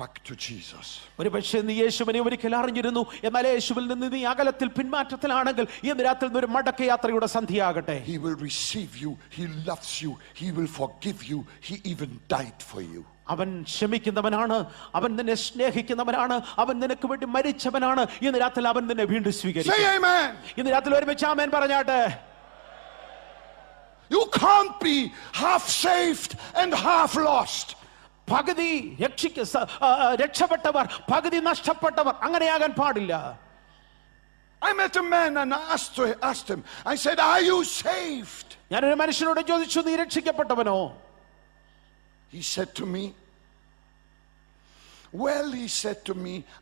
back to Jesus. ഒരു പക്ഷേ നീ യേശുവിനെ ഒരിക്കൽ അറിഞ്ഞിരുന്നു, എന്നാൽ യേശുവിൽ നിന്ന് നീ അകലത്തിൽ പിന്മാറ്റത്തിലാണെങ്കിൽ ഇന്ന് രാത്രി ഒരു മടക്കയാത്രയുടെ സന്ധ്യയാകട്ടെ. He will receive you, he loves you, he will forgive you, he even died for you. അവൻ ക്ഷമിക്കുന്നവനാണ്, അവൻ നിന്നെ സ്നേഹിക്കുന്നവനാണ്, അവൻ നിനക്ക് വേണ്ടി മരിച്ചവനാണ്. ഇന്ന് രാത്രി അവൻ നിന്നെ വീണ്ടും സ്വീകരിക്കും. Say amen. ഇന്ന് രാത്രി ഒരുമിച്ച് ആമേൻ പറഞ്ഞാട്ടെ. You can't be half saved and half lost. പകുതി രക്ഷപ്പെട്ടവർ, പകുതി നഷ്ടപ്പെട്ടവർ, അങ്ങനെയാകാൻ പാടില്ല. I met a man and I asked him, I said, are you saved? ഞാനൊരു മനുഷ്യനോട് ചോദിച്ചു, നീ രക്ഷിക്കപ്പെട്ടവനോ? He said to me,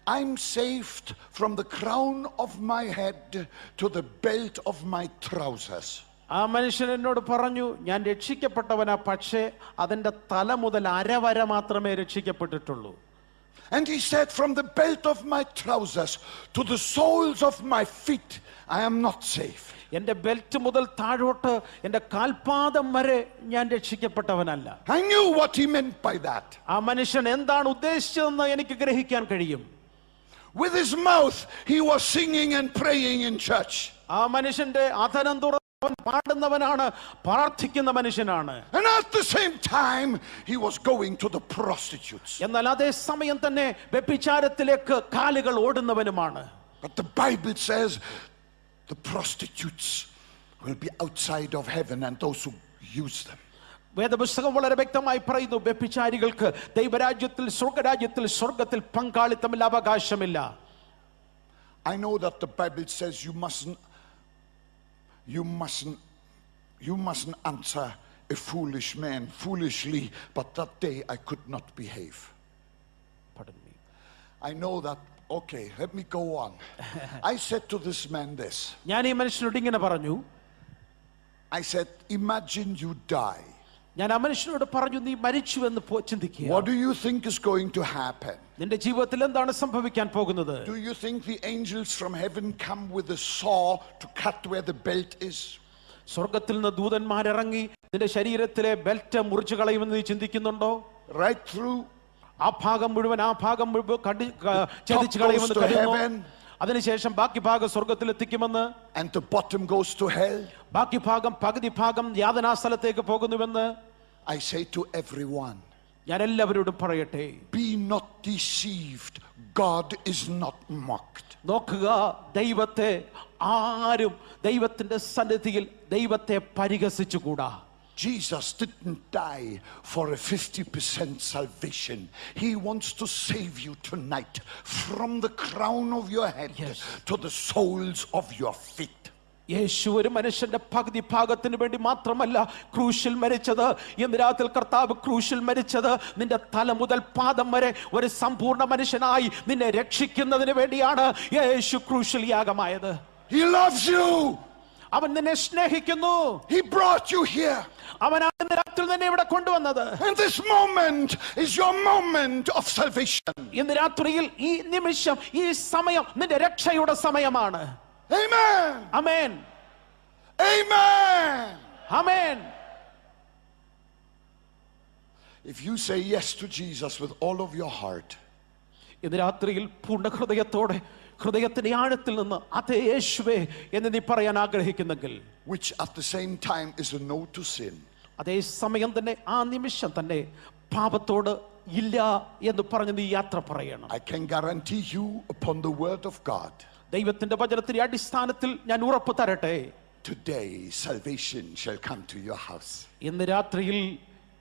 I'm saved from the crown of my head to the belt of my trousers. ആ മനുഷ്യൻ എന്നോട് പറഞ്ഞു, ഞാൻ രക്ഷിക്കപ്പെട്ടവനാ, പക്ഷേ അതിന്റെ തല മുതൽ അരവര മാത്രമേ രക്ഷിക്കപ്പെട്ടിട്ടുള്ളൂ. And he said, from the belt of my trousers to the soles of my feet, I am not saved. എന്റെ ബെൽറ്റ് മുതൽ താഴോട്ട് എന്റെ കാൽപാദം വരെ ഞാൻ രക്ഷിക്കപ്പെട്ടവനല്ല. I knew what he meant by that. ആ മനുഷ്യൻ എന്താണ് ഉദ്ദേശിച്ചതെന്ന് എനിക്ക് ഗ്രഹിക്കാൻ കഴിയും. With his mouth he was singing and praying in church. ആ മനുഷ്യന്റെ അധരം തുറന്ന് പാടുന്നവനാണ്, പ്രാർത്ഥിക്കുന്ന മനുഷ്യനാണ്. And at the same time he was going to the prostitutes. എന്നാൽ അതേ സമയം തന്നെ വ്യഭിചാരത്തിലേക്ക് കാലുകൾ ഓടുന്നവനുമാണ്. But the Bible says the prostitutes will be outside of heaven and those who use them. വേദപുസ്തകം വളരെ വ്യക്തമായി പറയുന്നു, വ്യഭിചാരികൾക്ക് ദൈവരാജ്യത്തിൽ, സ്വർഗരാജ്യത്തിൽ, സ്വർഗത്തിൽ പങ്കാളിത്തമില്ല, അവകാശമില്ല. I know that the Bible says you mustn't answer a foolish man foolishly, but that day I could not behave. Pardon me. I know that. Okay, let me go on. I said to this man this. ഞാൻ ഈ മനുഷ്യനോട് ഇങ്ങനെ പറഞ്ഞു. I said, imagine you die. ഞാൻ ആ മനുഷ്യനോട് പറഞ്ഞു, നീ മരിച്ചു എന്ന് ചിന്തിക്കുക. What do you think is going to happen? നിന്റെ ജീവിതത്തിൽ എന്താണ് സംഭവിക്കാൻ പോകുന്നത്? Do you think the angels from heaven come with a saw to cut where the belt is? സ്വർഗത്തിൽ നിന്ന് ദൂതന്മാരിറങ്ങി നിന്റെ ശരീരത്തിലെ ബെൽറ്റ് മുറിച്ചു കളയുമെന്ന് നീ ചിന്തിക്കുന്നുണ്ടോ? Right through. ആ ഭാഗം മുഴുവൻ ഛേദിച്ചു കളയുമെന്ന് കരുതുന്നു. അതിനുശേഷം ബാക്കി ഭാഗം സ്വർഗത്തിൽ എത്തിക്കുമെന്ന്. And the bottom goes to hell. ബാക്കി ഭാഗം, പകുതി ഭാഗം യാതനാസ്ഥലത്തേക്ക് പോകുന്നുവെന്ന്. I say to everyone, ഞാൻ എല്ലാവരോടും പറയട്ടെ, be not deceived. God is not mocked. നോക്കുക, ദൈവത്തെ ആരും ദൈവത്തിന്റെ സന്നിധിയിൽ ദൈവത്തെ പരിഹസിച്ചുകൂടാ. Jesus didn't die for a 50% salvation. He wants to save you tonight from the crown of your head to the soles of your feet. യേശു ഒരു മനുഷ്യന്റെ പകുതി ഭാഗത്തിന് വേണ്ടി മാത്രമല്ല ക്രൂശിൽ മരിച്ചത്. ഇന്ന് രാത്രി കർത്താവ് ക്രൂശിൽ മരിച്ചത് നിന്റെ തല മുതൽ പാദം വരെ ഒരു സമ്പൂർണ്ണ മനുഷ്യനായി നിന്നെ രക്ഷിക്കുന്നതിന് വേണ്ടിയാണ് യേശു ക്രൂശിൽ യാഗമായത്. He loves you. അവൻ നിന്നെ സ്നേഹിക്കുന്നു. He brought you here. അവനാണ് ഇന്ന് രാത്രി നിന്നെ ഇവിടെ കൊണ്ടുവന്നത്. And this moment is your moment of salvation. ഇന്ന് രാത്രിയിൽ ഈ നിമിഷം, ഈ സമയം നിന്റെ രക്ഷയുടെ സമയമാണ്. Amen. Amen. Amen. Amen. If you say yes to Jesus with all of your heart, ഇന്ന് രാത്രിയിൽ പൂർണ്ണ ഹൃദയത്തോടെ, ഹൃദയത്തിന്റെ ആഴത്തിൽ നിന്ന് അതേ യേശുവേ എന്ന് നീ പറയാൻ ആഗ്രഹിക്കുന്നെങ്കിൽ, which at the same time is a no to sin, അതേ സമയം തന്നെ ആ നിമിഷം തന്നെ പാപത്തോട് ഇല്ല എന്ന് പറഞ്ഞ് നീ യാത്ര പറയണം. I can guarantee you upon the word of God, ദൈവത്തിന്റെ വചനത്തിന്റെ അടിസ്ഥാനത്തിൽ ഞാൻ ഉറപ്പ് തരട്ടെ, today salvation shall come to your house. ഇന്ന് രാത്രിയിൽ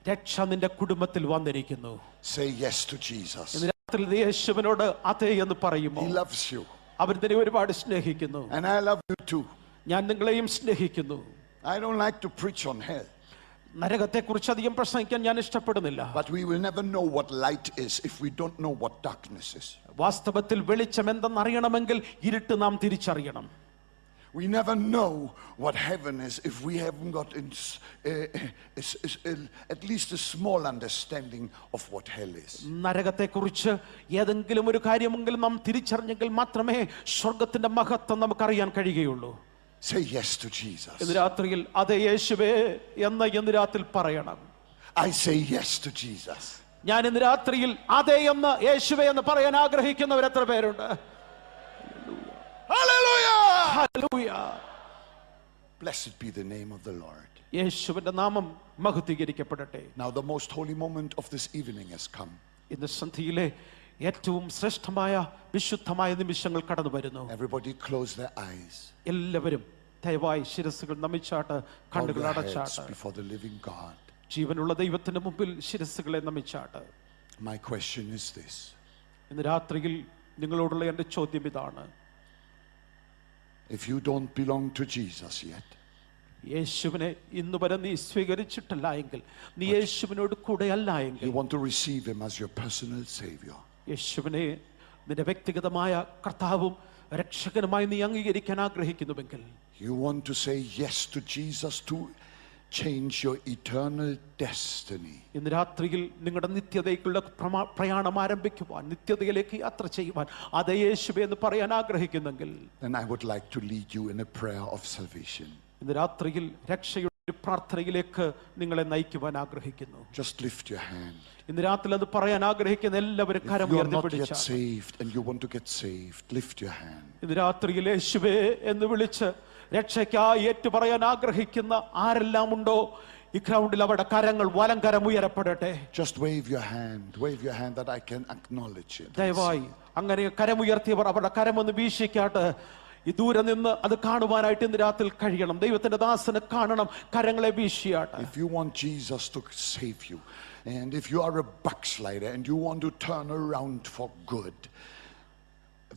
രക്ഷ നിന്റെ കുടുംബത്തിൽ വന്നിരിക്കുന്നു. Say yes to Jesus. ഇന്ന് രാത്രിയിൽ നീ യേശുവിനോട് അതേ എന്ന് പറയുമോ? He loves you. അവൻ നിന്നെ ഒരുപാട് സ്നേഹിക്കുന്നു. And I love you too. ഞാൻ നിങ്ങളെയും സ്നേഹിക്കുന്നു. I don't like to preach on hell, നരകത്തെ കുറിച്ച് അധികം പ്രസംഗിക്കാൻ ഞാൻ ഇഷ്ടപ്പെടുന്നില്ല. but we will never know what light is if we don't know what darkness is. വാസ്തവത്തിൽ വെളിച്ചം എന്തെന്നറിയണമെങ്കിൽ ഇരുട്ട് നാം തിരിച്ചറിയണം. We never know what heaven is if we haven't got at least a small understanding of what hell is. നരകത്തെ കുറിച്ച് ഏതെങ്കിലും ഒരു കാര്യമെങ്കിലും നാം തിരിച്ചറിഞ്ഞെങ്കിൽ മാത്രമേ സ്വർഗത്തിന്റെ മഹത്വം നമുക്കറിയാൻ കഴിയുകയുള്ളൂ. Say yes to Jesus. ഇന്ന് രാത്രിയിൽ അതേ യേശുവേ എന്ന് ഇന്ന് രാത്രിയിൽ പറയണം. I say yes to Jesus. ഞാൻ ഇന്ന് രാത്രിയിൽ അതേ എന്ന് യേശുവേ എന്ന് പറയാൻ ആഗ്രഹിക്കുന്നവർ എത്ര പേരുണ്ട്? Hallelujah! Hallelujah. Blessed be the name of the Lord. യേശുവിന്റെ നാമം മഹത്വീകരിക്കപ്പെടട്ടെ. Now the most holy moment of this evening has come. ഇന്ന് സന്ധ്യയിലെ ഏറ്റവും ശ്രേഷ്ഠമായ വിശുദ്ധമായ നിമിഷങ്ങൾ കടന്നു വരുന്നു. Everybody close their eyes. എല്ലാവരും ദയവായി ശിരസ്സുകൾ നമിച്ചാട്ട്, Bow കണ്ണുകൾ your heads അടച്ചാട്ട്, before the living God. ജീവനുള്ള ദൈവത്തിന്റെ മുമ്പിൽ ശിരസ്സുകളെ നമിച്ചാട്ട്. My question is this. ഇന്ന് രാത്രിയിൽ നിങ്ങളോടുള്ള എൻ്റെ ചോദ്യം ഇതാണ്. If you don't belong to Jesus yet, യേശുവിനെ ഇന്ന് വരെ നീ സ്വീകരിച്ചിട്ടില്ല എങ്കിൽ, നീ യേശുവിനോട് കൂടെ അല്ല എങ്കിൽ, you want to receive him as your personal savior, യേശുവിനെ നിന്റെ വ്യക്തിഗതമായ കർത്താവും രക്ഷകനുമായി നീ അംഗീകരിക്കാൻ ആഗ്രഹിക്കുന്നുവെങ്കിൽ, you want to say yes to Jesus to change your eternal destiny, ഇന്ന് രാത്രിയിൽ നിങ്ങളുടെ നിത്യതയ്ക്കുള്ള പ്രയാണം ആരംഭിക്കുവാൻ, നിത്യതയിലേക്ക് യാത്ര ചെയ്യുവാൻ അതേ യേശുവേ എന്ന് പറയാൻ ആഗ്രഹിക്കുന്നെങ്കിൽ, then I would like to lead you in a prayer of salvation. ഇന്ന് രാത്രിയിൽ രക്ഷയുടെ ഒരു പ്രാർത്ഥനയിലേക്ക് നിങ്ങളെ നയിക്കുവാൻ ആഗ്രഹിക്കുന്നു. Just lift your hand. ഇന്ന് രാത്രി അത് പറയാൻ ആഗ്രഹിക്കുന്ന എല്ലാവരും If കരം you are ഉയർത്തി not yet പിടിച്ചാൽ, saved and you want to get saved, lift your hand. ഇന്ന് രാത്രിയിൽ യേശുവേ എന്ന് വിളിച്ച് രക്ഷയ്ക്കായി ഏറ്റുപറയാൻ ആഗ്രഹിക്കുന്ന ആരെല്ലാം ഉണ്ടോ, ഈ ഗ്രൗണ്ടിൽ അവരുടെ കരങ്ങൾ വലം കരം ഉയരപ്പെടട്ടെ. Just wave your hand that I can acknowledge it. ദയവായി അങ്ങനെ കരമുയർത്തിയവർ അവരുടെ കരമൊന്ന് വീശിക്കാട്ട്. ഈ ദൂരെ നിന്ന് അത് കാണുവാനായിട്ട് ഇന്ന് രാത്രി കഴിയണം. ദൈവത്തിന്റെ ദാസന് കാണണം, കരങ്ങളെ വീശിയാട്ട്. If you want Jesus to save you, and if you are a backslider and you want to turn around for good,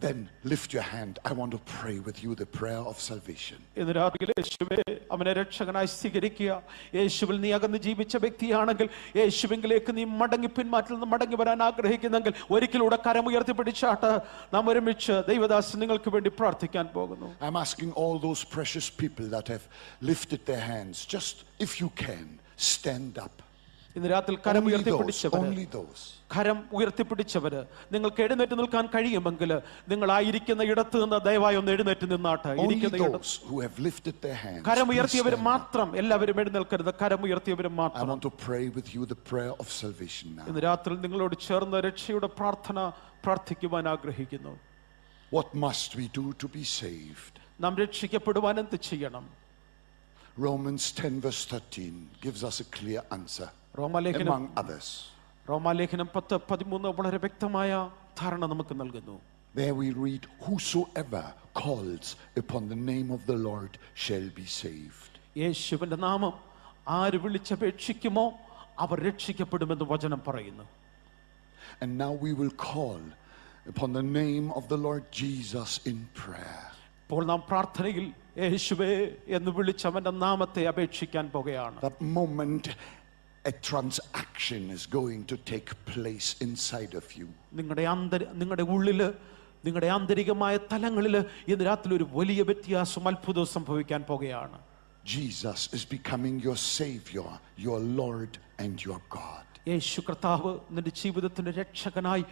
then lift your hand. I want to pray with you the prayer of salvation. ഇന്ന് രാത്രിയിൽ യേശുവേ അവനെ രക്ഷകനായി സ്വീകരിക്കുക. യേശുവിൽ നീ അകന്ന് ജീവിച്ച വ്യക്തിയാണെങ്കിൽ, യേശുവിലേക്ക് നീ മടങ്ങി പിന്മാറ്റിൽ നിന്ന് മടങ്ങി വരാൻ ആഗ്രഹിക്കുന്നെങ്കിൽ, ഒരിക്കലൂടെ കരമുയർത്തി പിടിച്ചാട്ട് നാം ഒരുമിച്ച് ദൈവദാസൻ നിങ്ങൾക്ക് വേണ്ടി പ്രാർത്ഥിക്കാൻ പോകുന്നു. I'm asking all those precious people that have lifted their hands, just if you can, stand up. ഇന്ന് രാത്രി കരം ഉയർത്തിപ്പിടിച്ചവര്, Only those. കരം ഉയർത്തിപ്പിടിച്ചവര്, നിങ്ങൾക്ക് എഴുന്നേറ്റ് നിൽക്കാൻ കഴിയുമെങ്കിൽ നിങ്ങളായിരിക്കുന്ന ഇടത്ത് നിന്ന് ദയവായി ഒന്ന് എഴുന്നേറ്റ് നിന്നാട്ട്. Only those who have lifted their hands. കരം please ഉയർത്തിയവർ stand up. മാത്രം, എല്ലാവരും എഴുന്നേൽക്കരുത്, കരം ഉയർത്തിയവരും I മാത്രം. want to pray with you the prayer of salvation now. ഇന്ന് രാത്രി നിങ്ങളോട് ചേർന്ന് രക്ഷയുടെ പ്രാർത്ഥന പ്രാർത്ഥിക്കുവാൻ ആഗ്രഹിക്കുന്നു. What must we do to be saved? നാം രക്ഷിക്കപ്പെടുവാൻ എന്ത് ചെയ്യണം? Romans 10 verse 13 gives us a clear answer, റോമാലേഖനം among others. റോമാലേഖനം 10:13 വളരെ വ്യക്തമായ ധാരണ നമുക്ക് നൽകുന്നു. There we read, whosoever calls upon the name of the Lord shall be saved. യേശുവിന്റെ നാമം ആര് വിളിച്ചപേക്ഷിക്കുമോ അവർ രക്ഷിക്കപ്പെടുമെന്ന് വചനം പറയുന്നു. And now we will call upon the name of the Lord Jesus in prayer. ഇപ്പോൾ നാം പ്രാർത്ഥനയിൽ യേശുവേ എന്ന് വിളിച്ച് അവന്റെ നാമത്തെ അപേക്ഷിക്കാൻ പോകുകയാണ്. That moment a transaction is going to take place inside of you. നിങ്ങളുടെ ഉള്ളില്, നിങ്ങളുടെ ആന്തരികമായ തലങ്ങളില് ഇന്ന് രാത്രി ഒരു വലിയ വ്യത്യാസം, അത്ഭുതം സംഭവിക്കാൻ പോകുകയാണ്. Jesus is becoming your Savior, your Lord and your God. യേശു കർത്താവ് നിന്റെ ജീവിതത്തിന്റെ രക്ഷകനായി,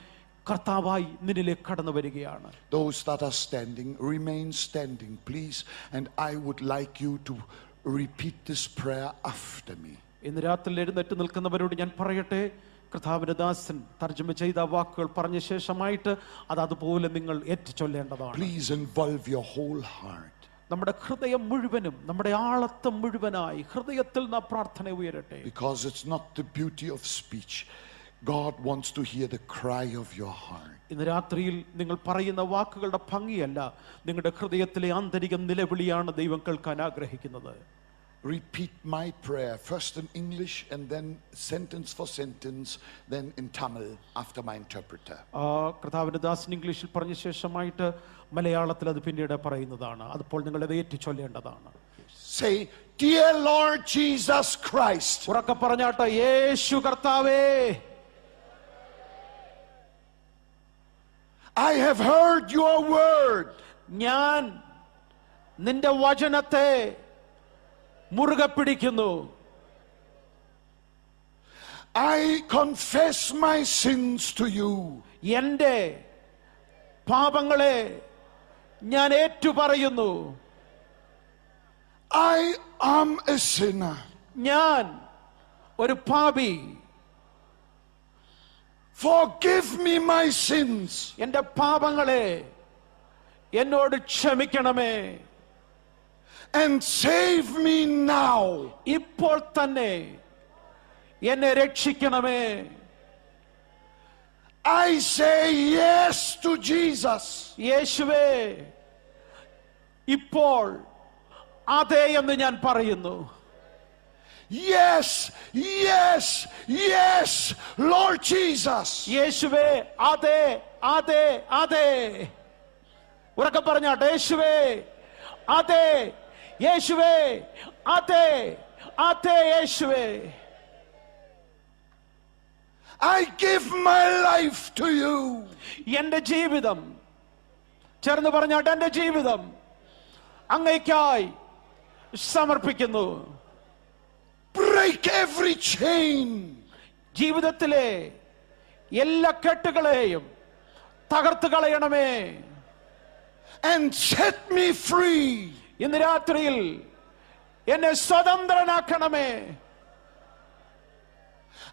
കർത്താവായി നിന്നിലേക്ക് കടന്നു വരികയാണ്. Those that are standing, remain standing, please. And I would like you to repeat this prayer after me. ഇന്ന് രാത്രി എഴുന്നേറ്റ് നിൽക്കുന്നവരോട് ഞാൻ പറയട്ടെ, കർത്താവിന്റെ ദാസൻ തർജ്ജമ ചെയ്ത വാക്കുകൾ പറഞ്ഞ ശേഷമായിട്ട് അത് അതുപോലെ നിങ്ങൾ ഏറ്റുചൊല്ലേണ്ടതാണ്. Please involve your whole heart. നമ്മുടെ ഹൃദയം മുഴുവനും, നമ്മുടെ ആളത്വം മുഴുവനായി ഹൃദയത്തിൽ നാം പ്രാർത്ഥന ഉയരട്ടെ. Because it's not the beauty of speech. God wants to hear the cry of your heart. ഇന്ന് രാത്രിയിൽ നിങ്ങൾ പറയുന്ന വാക്കുകളുടെ ഭംഗിയല്ല, നിങ്ങളുടെ ഹൃദയത്തിലെ ആന്തരിക നിലവിളിയാണ് ദൈവം കേൾക്കാൻ ആഗ്രഹിക്കുന്നത്. Repeat my prayer, first in English and then sentence for sentence, then in Tamil after my interpreter. കർത്താവിന്റെ ദാസൻ ഇംഗ്ലീഷിൽ പറഞ്ഞ ശേഷമായിട്ട് മലയാളത്തിൽ അത് പിന്നീട് പറയുന്നതാണ്. അപ്പോൾ നിങ്ങൾ അത് ഏറ്റുചൊല്ലേണ്ടതാണ്. Say, dear Lord Jesus Christ. ഉറക്കെ പറഞ്ഞാട്ടെ, യേശു കർത്താവേ, I have heard your word. ഞാൻ നിന്റെ വചനത്തെ മുറുകെ പിടിക്കുന്നു. I confess my sins to you. എൻ്റെ പാപങ്ങളെ ഞാൻ ഏറ്റുപറയുന്നു. I am a sinner. ഞാൻ ഒരു പാപി. Forgive me my sins. എൻ്റെ പാപങ്ങളെ എന്നോട് ക്ഷമിക്കണമേ. And save me now. ഇപ്പോൾ തന്നെ എന്നെ രക്ഷിക്കണമേ. I say yes to Jesus. യേശുവേ, ഇപ്പോൾ അതെ എന്ന് ഞാൻ പറയുന്നു. Yes, yes, yes, Lord Jesus. യേശുവേ, അതെ, അതെ, അതെ. ഉറക്കെ പറഞ്ഞാട്ടെ, യേശുവേ, അതെ, യേശുവേ, അതെ, അതെ, യേശുവേ. I give my life to you. എന്റെ ജീവിതം, ചേർന്ന് പറഞ്ഞാട്ടെ, എന്റെ ജീവിതം അങ്ങേയ്ക്കായി സമർപ്പിക്കുന്നു. Break every chain. ജീവിതത്തിലെ എല്ലാ കെട്ടുകളെയും തകർത്ത് കളയണമേ. And set me free. ഇന്ന് രാത്രിയിൽ എന്നെ സ്വതന്ത്രനാക്കണമേ.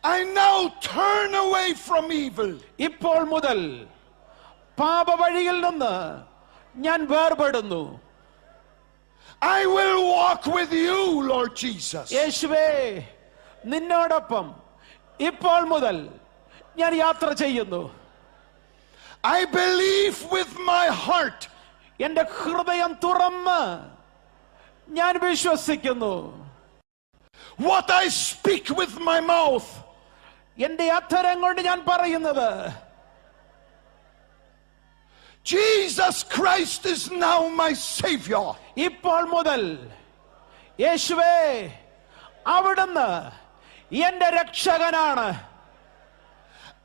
I now turn away from evil. ഇപ്പോൾ മുതൽ പാപവഴിയിൽ നിന്ന് ഞാൻ വേർപെടുന്നു. I will walk with you, Lord Jesus. യേശുവേ, നിന്നോടൊപ്പം ഇപ്പോൾ മുതൽ ഞാൻ യാത്ര ചെയ്യുന്നു. I believe with my heart. എന്റെ ഹൃദയം തുറന്ന് ഞാൻ വിശ്വസിക്കുന്നു. What I speak with my mouth. എന്റെ അധരം കൊണ്ട് ഞാൻ പറയുന്നത്, Jesus Christ is now my Savior. ഇപ്പോൾ മുതൽ യേശുവേ, അവിടുന്ന് എന്റെ രക്ഷകനാണ്.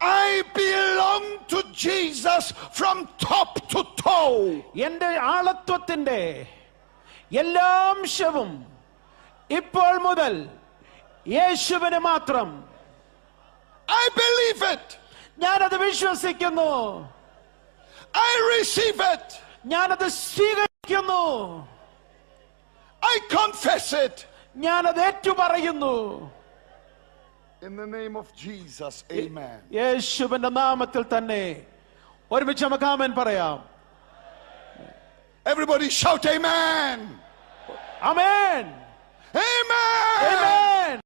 I belong to Jesus from top to toe. എന്റെ ആളത്വത്തിന്റെ എല്ലാ അംശവും ഇപ്പോൾ മുതൽ യേശുവിന് മാത്രം. I believe it. ഞാനത് വിശ്വസിക്കുന്നു. I receive it. ഞാനത് സ്വീകരിക്കുന്നു. I confess it. ഞാനത് ഏറ്റുപറയുന്നു. In the name of Jesus, amen. യേശുവിന്റെ നാമത്തിൽ തന്നെ ഒരുമിച്ച് നമുക്ക് ആമേൻ പറയാം. Everybody shout amen. ആമേൻ.